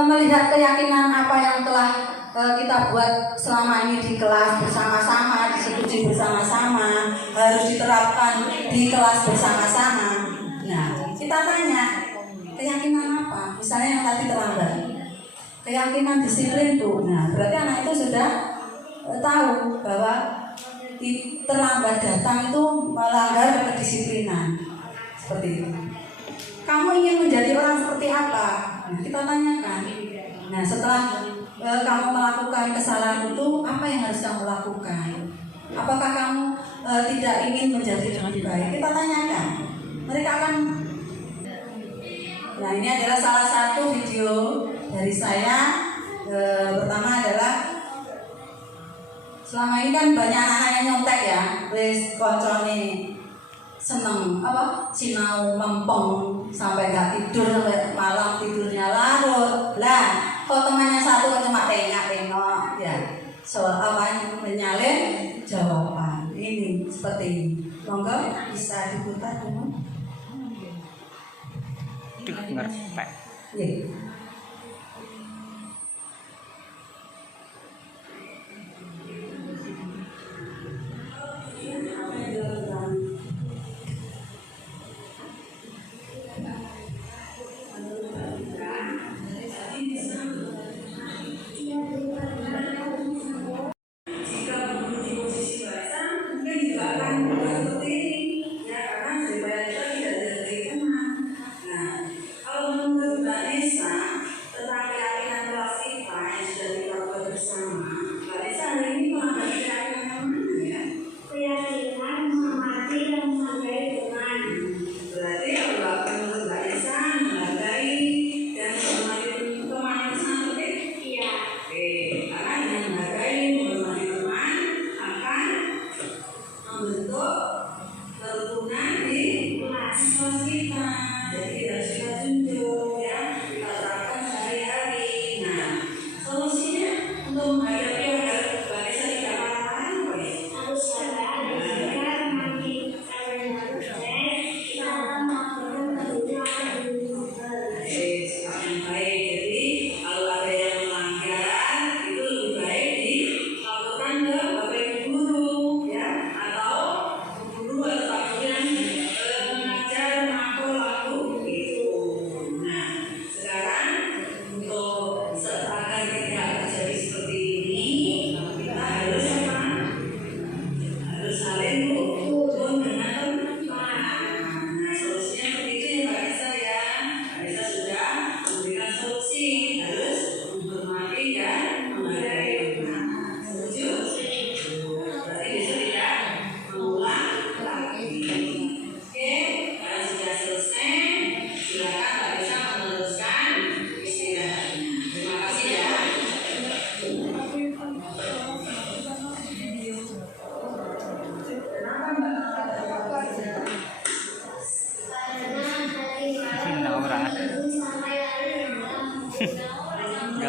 melihat keyakinan apa yang telah kita buat selama ini di kelas bersama-sama, disetujui bersama-sama, harus diterapkan di kelas bersama-sama. Nah, kita tanya, keyakinan apa? Misalnya yang tadi terlambat, keyakinan disiplin Bu. Nah, berarti anak itu sudah tahu bahwa terlambat datang itu melanggar kedisiplinan. Seperti itu. Kamu ingin menjadi orang seperti apa? Nah, kita tanyakan. Nah, setelah kamu melakukan kesalahan itu, apa yang harus kamu lakukan? Apakah kamu tidak ingin menjadi lebih baik? Kita tanyakan. Mereka akan. Nah, ini adalah salah satu video dari saya. Pertama adalah selama ini kan banyak anak yang nyontek ya, wis koncone seneng sinau mempeng sampai nggak tidur, sampai malam tidurnya larut. Lah, kok temannya satu cuma tengok ya, soal menyalin jawaban. Ini seperti ini. Monggo bisa diputar dulu. Ngerti. Iya.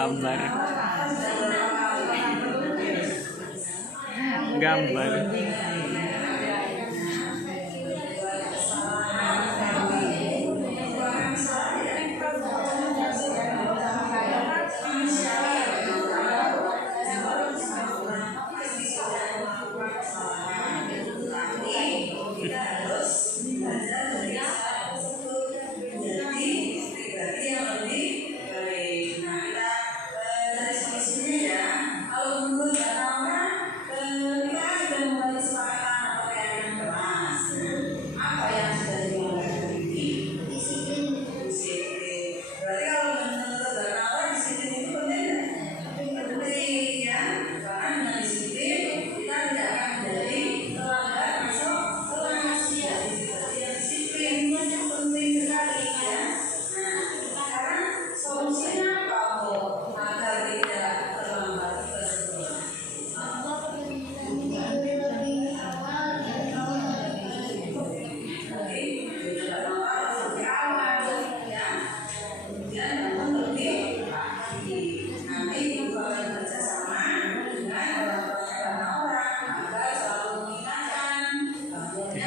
gambar. Gambar.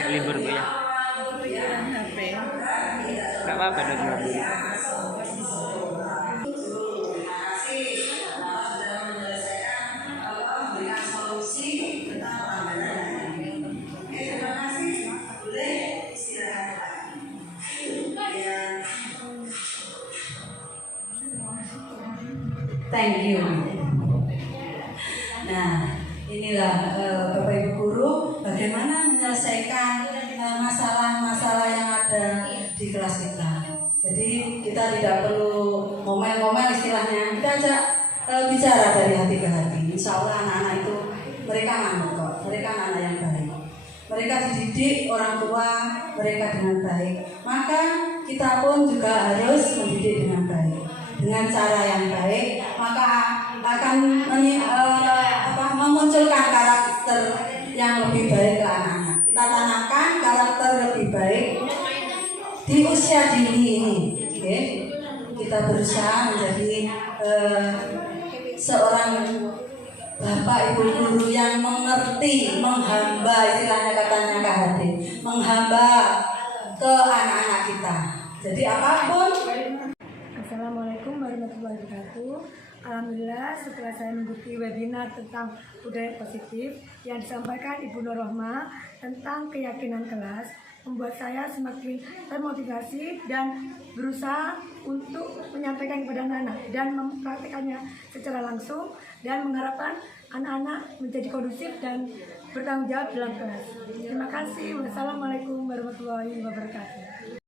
Libur Bu ya. Gak apa-apa dong Bu. Thank you. Nah, inilah Bapak Ibu guru bagaimana menyelesaikan masalah-masalah yang ada di kelas kita. Jadi kita tidak perlu ngomel-ngomel istilahnya. Kita ajak bicara dari hati ke hati. Insya Allah anak-anak itu mereka ngambek kok. Mereka anak-anak yang baik. Mereka dididik orang tua mereka dengan baik. Maka kita pun juga harus mendidik dengan baik. Dengan cara yang baik, maka akan memunculkan karakter yang lebih baik ke anak-anak. Kita tanamkan karakter lebih baik di usia dini ini. Okay? Kita berusaha menjadi seorang bapak ibu guru yang mengerti, menghamba, istilahnya katanya Kak Hadi, menghamba ke anak-anak kita. Jadi apapun. Assalamualaikum warahmatullahi wabarakatuh. Alhamdulillah setelah saya mengikuti webinar tentang budaya positif yang disampaikan Ibu Nur Rohmah tentang keyakinan kelas, membuat saya semakin termotivasi dan berusaha untuk menyampaikan kepada anak-anak dan mempraktikannya secara langsung dan mengharapkan anak-anak menjadi kondusif dan bertanggung jawab dalam kelas. Terima kasih. Wassalamualaikum warahmatullahi wabarakatuh.